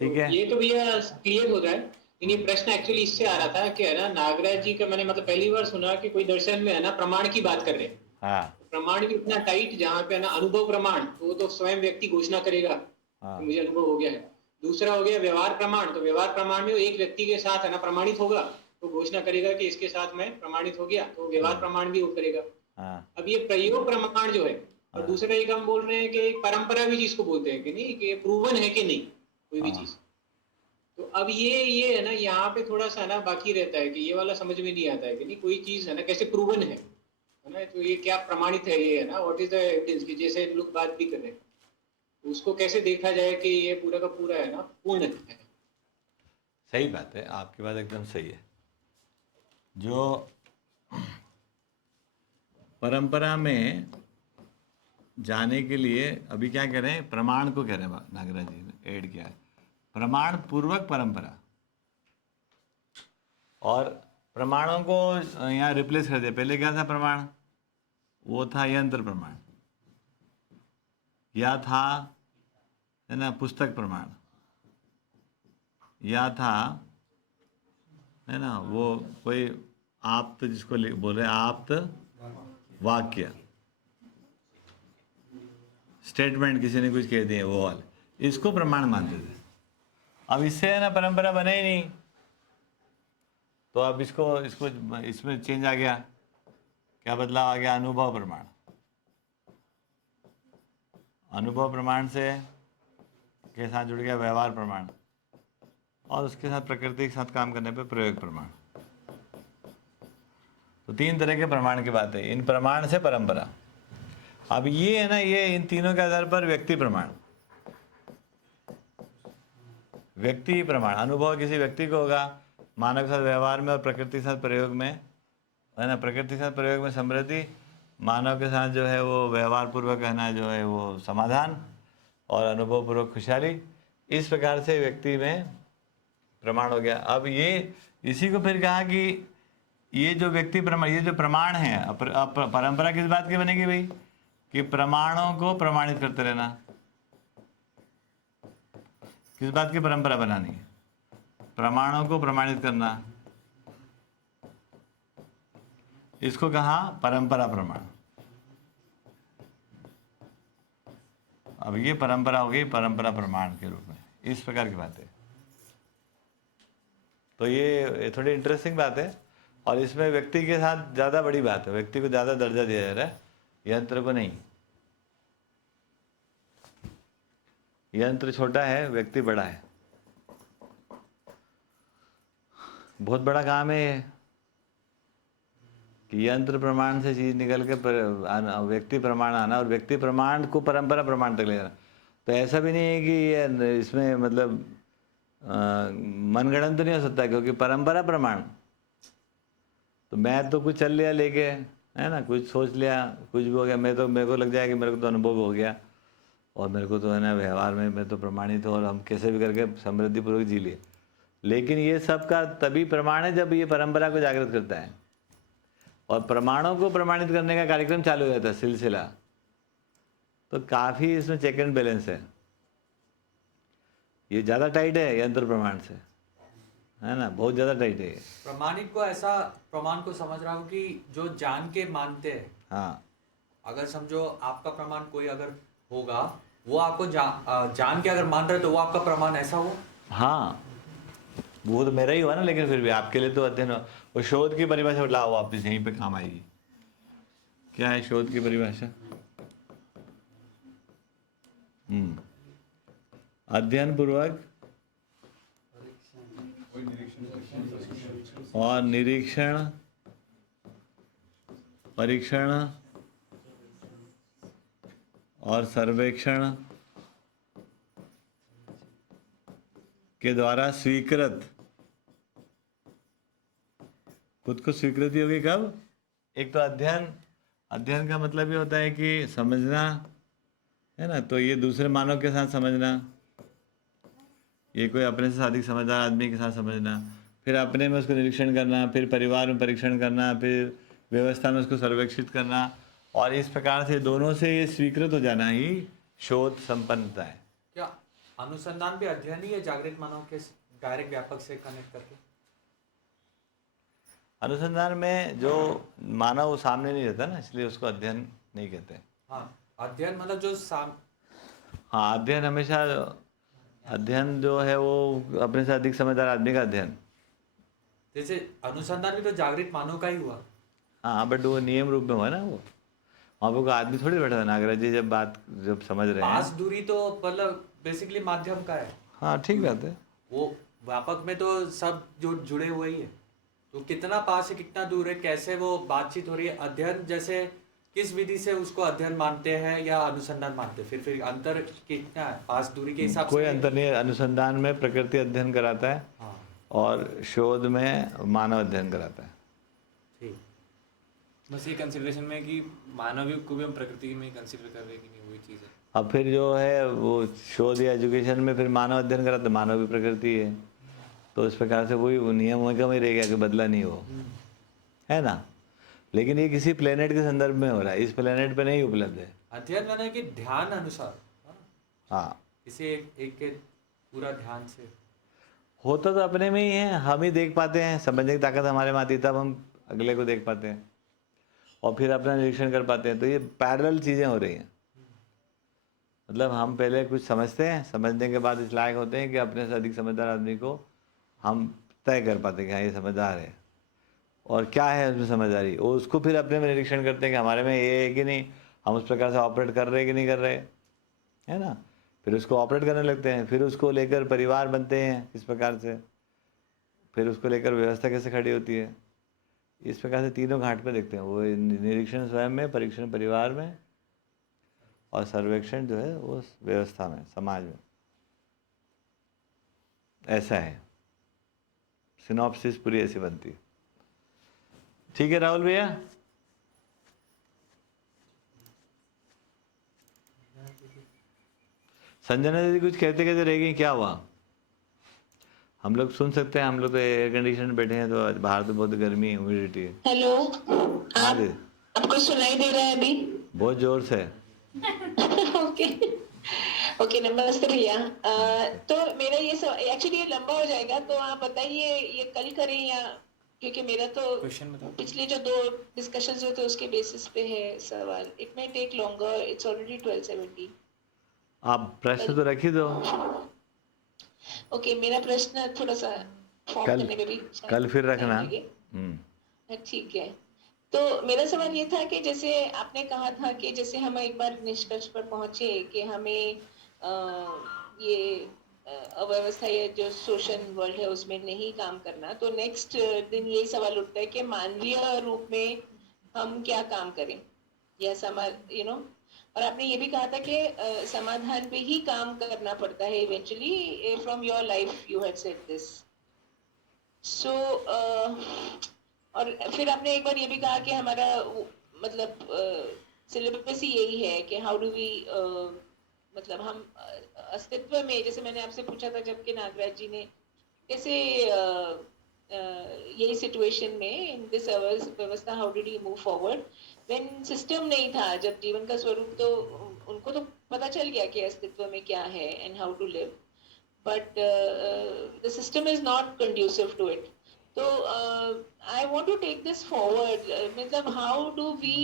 ठीक है, ये तो भैया क्लियर हो जाए। ये प्रश्न एक्चुअली इससे आ रहा था कि है ना, नागराज जी का मैंने मतलब पहली बार सुना कि कोई दर्शन में है ना प्रमाण की बात कर रहे हैं। हाँ, प्रमाण भी इतना टाइट, जहाँ पे है ना अनुभव प्रमाण, तो वो तो स्वयं व्यक्ति घोषणा करेगा कि मुझे अनुभव हो गया है। दूसरा हो गया व्यवहार प्रमाण, तो व्यवहार प्रमाण में एक व्यक्ति के साथ है ना प्रमाणित होगा, तो घोषणा करेगा कि इसके साथ मैं प्रमाणित हो गया, तो व्यवहार प्रमाण भी वो करेगा। अब ये प्रयोग प्रमाण जो है, और दूसरा एक हम बोल रहे हैं कि एक परंपरा भी जिसको बोलते हैं कि नहीं, कि प्रूवन है कि नहीं कोई भी चीज। तो अब ये है ना, यहाँ पे थोड़ा सा ना बाकी रहता है कि ये वाला समझ में नहीं आता है कि नहीं कोई चीज है ना कैसे प्रूवन है ना, तो ये क्या प्रमाणित है, ये है ना व्हाट इज द एविडेंस, की जैसे लोग बात भी कर रहे हैं, उसको कैसे देखा जाए कि ये पूरा का पूरा है ना पूर्ण है। सही बात है, आपकी बात एकदम सही है। जो परंपरा में जाने के लिए अभी क्या कह रहे हैं, प्रमाण को कह रहे हैं, नागराज जी ने ऐड किया है, प्रमाण पूर्वक परंपरा। और प्रमाणों को यहाँ रिप्लेस कर दिया। पहले क्या था प्रमाण? वो था यंत्र प्रमाण, या था है ना पुस्तक प्रमाण, या था है ना वो कोई आप्त, जिसको बोले आप्त वाक्य, स्टेटमेंट किसी ने कुछ कह दिया वो वाले, इसको प्रमाण मानते थे। अब इससे है ना परंपरा बने ही नहीं, तो अब इसको इसमें चेंज आ गया। क्या बदलाव आ गया? अनुभव प्रमाण। अनुभव प्रमाण से के साथ जुड़ गया व्यवहार प्रमाण, और उसके साथ प्रकृति के साथ काम करने पे प्रयोग प्रमाण। तो 3 तरह के प्रमाण की बात है। इन प्रमाण से परंपरा। अब ये है ना, ये इन तीनों के आधार पर व्यक्ति प्रमाण, व्यक्ति प्रमाण। अनुभव किसी व्यक्ति को होगा, मानव के साथ व्यवहार में और प्रकृति के साथ प्रयोग में, है ना, प्रकृति के साथ प्रयोग में समृद्धि, मानव के साथ जो है वो व्यवहार पूर्वक है ना जो है वो समाधान, और अनुभव पूर्वक खुशहाली। इस प्रकार से व्यक्ति में प्रमाण हो गया। अब ये इसी को फिर कहा कि ये जो व्यक्ति प्रमाण, ये जो प्रमाण है, अब परंपरा किस बात की बनेगी भाई? कि प्रमाणों को प्रमाणित करते रहना। किस बात की परंपरा बनानी है? प्रमाणों को प्रमाणित करना, इसको कहा परंपरा प्रमाण। अब ये परंपरा हो गई परंपरा प्रमाण के रूप में, इस प्रकार की बात है। तो ये थोड़ी इंटरेस्टिंग बात है, और इसमें व्यक्ति के साथ ज़्यादा बड़ी बात है, व्यक्ति को ज़्यादा दर्जा दिया जा रहा है, यंत्र को नहीं। यंत्र छोटा है, व्यक्ति बड़ा है। बहुत बड़ा काम है ये कि यंत्र प्रमाण से चीज निकल के व्यक्ति प्रमाण आना, और व्यक्ति प्रमाण को परंपरा प्रमाण तक ले जाना। तो ऐसा भी नहीं है कि ये इसमें मतलब मनगढ़ंत तो नहीं हो सकता, क्योंकि परंपरा प्रमाण तो मैं तो कुछ चल लिया लेके, है ना, कुछ सोच लिया, कुछ भी हो गया, मेरे को लग जाएगा कि मेरे को तो अनुभव हो गया और मेरे को तो है ना व्यवहार में मैं तो प्रमाणित हूँ और हम कैसे भी करके समृद्धिपूर्वक जी लिए। लेकिन ये सब का तभी प्रमाण है जब ये परंपरा को जागृत करता है, और प्रमाणों को प्रमाणित करने का कार्यक्रम चालू हो जाता है, सिलसिला। तो काफ़ी इसमें चेक एंड बैलेंस है। ये ज़्यादा टाइट है यंत्र प्रमाण से, है ना, बहुत ज़्यादा टाइट है। प्रमाणित को ऐसा प्रमाण को समझ रहा हूँ कि जो जान के मानते हैं। हाँ, अगर समझो आपका प्रमाण कोई अगर होगा, वो आपको जान के अगर मान रहे तो वो आपका प्रमाण ऐसा हो। हाँ, वो तो मेरा ही हुआ ना, लेकिन फिर भी आपके लिए तो अध्ययन वो शोध की परिभाषा लाओ वापस, यहीं पे काम आएगी। क्या है शोध की परिभाषा? अध्ययन पूर्वक और निरीक्षण, परीक्षण और सर्वेक्षण के द्वारा स्वीकृत, खुद को स्वीकृति होगी कब? एक तो अध्ययन का मतलब ये होता है कि समझना, है ना, तो ये दूसरे मानव के साथ समझना, ये कोई अपने से अधिक समझदार आदमी के साथ समझना, फिर अपने में उसको निरीक्षण करना, फिर परिवार में परीक्षण करना, फिर व्यवस्था में उसको सर्वेक्षित करना, और इस प्रकार से दोनों से ये स्वीकृत हो जाना ही शोध संपन्नता है। क्या अनुसंधान भी अध्ययन ही है जागृत मानव के डायरेक्ट व्यापक से कनेक्ट करके? अनुसंधान में जो मानव सामने नहीं रहता ना, इसलिए उसको अध्ययन नहीं कहते। हाँ, अध्ययन मतलब जो हाँ, अध्ययन हमेशा, अध्ययन जो है वो अपने से अधिक समझदार आदमी का अध्ययन। जैसे अनुसंधान भी तो जागृत मानव का ही हुआ। हाँ, बट वो नियम रूप में हुआ ना, वो वहाँ पे आदमी थोड़ी बैठा था। नागराज जी जब समझ रहे हैं, पास दूरी तो मतलब बेसिकली माध्यम का है। हाँ, ठीक बात है। वो व्यापक में तो सब जो जुड़े हुए ही है, तो कितना पास है कितना दूर है, कैसे वो बातचीत हो रही है। अध्ययन जैसे किस विधि से उसको अध्ययन मानते हैं या अनुसंधान मानते हैं, फिर अंतर कितना है पास दूरी के हिसाब से? कोई अंतर नहीं है। अनुसंधान में प्रकृति अध्ययन कराता है, हाँ, और शोध में मानव अध्ययन कराता है। ठीक, बस ये कंसिडरेशन में कि मानव को भी हम प्रकृति में कंसिडर कर रहे हैं कि नहीं, वही चीज़ है। अब फिर जो है वो शोध या एजुकेशन में फिर मानव अध्ययन कराता है, मानव भी प्रकृति है, तो इस प्रकार से वही नियम का ही रह गया कि बदला नहीं हो, है ना। लेकिन ये किसी प्लेनेट के संदर्भ में हो रहा है, इस प्लेनेट पे नहीं उपलब्ध है। अध्ययन माने कि ध्यान अनुसार, हाँ, किसी एक के पूरा ध्यान से होता तो अपने में ही है, हम ही देख पाते हैं, समझने की ताकत हमारे में आती है, तब हम अगले को देख पाते हैं और फिर अपना निरीक्षण कर पाते हैं। तो ये पैरेलल चीज़ें हो रही हैं। मतलब हम पहले कुछ समझते हैं, समझने के बाद इस लायक होते हैं कि अपने से अधिक समझदार आदमी को हम तय कर पाते हैं कि हाँ ये समझदार है, और क्या है उसमें समझदारी, वो उसको फिर अपने में निरीक्षण करते हैं कि हमारे में ये है कि नहीं, हम उस प्रकार से ऑपरेट कर रहे हैं कि नहीं कर रहे, है ना। फिर उसको ऑपरेट करने लगते हैं, फिर उसको लेकर परिवार बनते हैं किस प्रकार से, फिर उसको लेकर व्यवस्था कैसे खड़ी होती है। इस प्रकार से तीनों घाट पे देखते हैं, वो निरीक्षण स्वयं में, परीक्षण परिवार में, और सर्वेक्षण जो है वो व्यवस्था में, समाज में। ऐसा है, सिनॉप्सिस पूरी ऐसी बनती है। ठीक है राहुल भैया, संजना दीदी कुछ कहते कहते रह गई, क्या हुआ? हम लोग सुन सकते हैं, हम लोग तो एयर कंडीशन में बैठे हैं, तो बाहर तो बहुत गर्मी है, ह्यूमिडिटी है। हेलो, हाँ दीदी, आपको सुनाई दे रहा है अभी? बहुत जोर से। ओके, नमस्ते भैया। तो मेरा ये एक्चुअली ये लंबा हो जाएगा, तो आप बताइए ये कल करें या क्योंकि मेरा तो पिछले जो 2 डिस्कशंस हुए थे उसके बेसिस पे है सवाल. It may take longer, it's already 12:17. आप प्रश्न तो रख ही दो. ओके, मेरा प्रश्न थोड़ा सा फॉर्म करने में भी कल फिर रखना. ठीक है. तो मेरा सवाल ये था कि जैसे आपने कहा था कि जैसे हम एक बार निष्कर्ष पर पहुंचे कि हमें ये अव्यवस्था या जो शोषण वर्ल्ड है उसमें नहीं काम करना, तो नेक्स्ट दिन यही सवाल उठता है कि मानवीय रूप में हम क्या काम करें या और आपने ये भी कहा था कि समाधान पे ही काम करना पड़ता है eventually. From your life you had said this. So और फिर आपने एक बार ये भी कहा कि हमारा मतलब सिलेबस ही यही है कि हाउ डू वी मतलब हम अस्तित्व में, जैसे मैंने आपसे पूछा था जबकि नागराज जी ने कैसे यही सिचुएशन में इन दिस व्यवस्था how did you move forward when system नहीं था, जब जीवन का स्वरूप तो उनको तो पता चल गया कि अस्तित्व में क्या है and how to live, but the system is not conducive to it. तो I want to take this forward, मतलब हाउ डू वी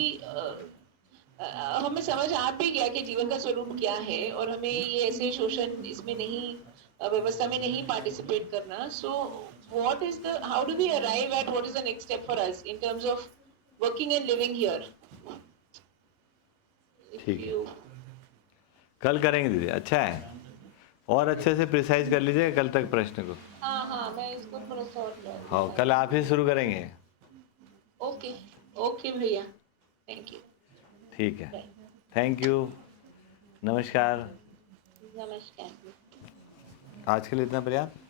हमें समझ आ भी गया कि जीवन का स्वरूप क्या है और हमें ये ऐसे शोषण इसमें नहीं व्यवस्था में नहीं पार्टिसिपेट करना. So what is the how do we arrive at what is the next step for us in terms of working and living here. ठीक है, कल करेंगे दीदी. अच्छा है, और अच्छे से प्रिसाइज कर लीजिएगा कल तक प्रश्न को. हाँ, मैं इसको थोड़ा सा और हाँ, कल आप ही शुरू करेंगे. ओके भैया, थैंक यू. ठीक है, थैंक यू, नमस्कार. नमस्कार. आज के लिए इतना पर्याप्त.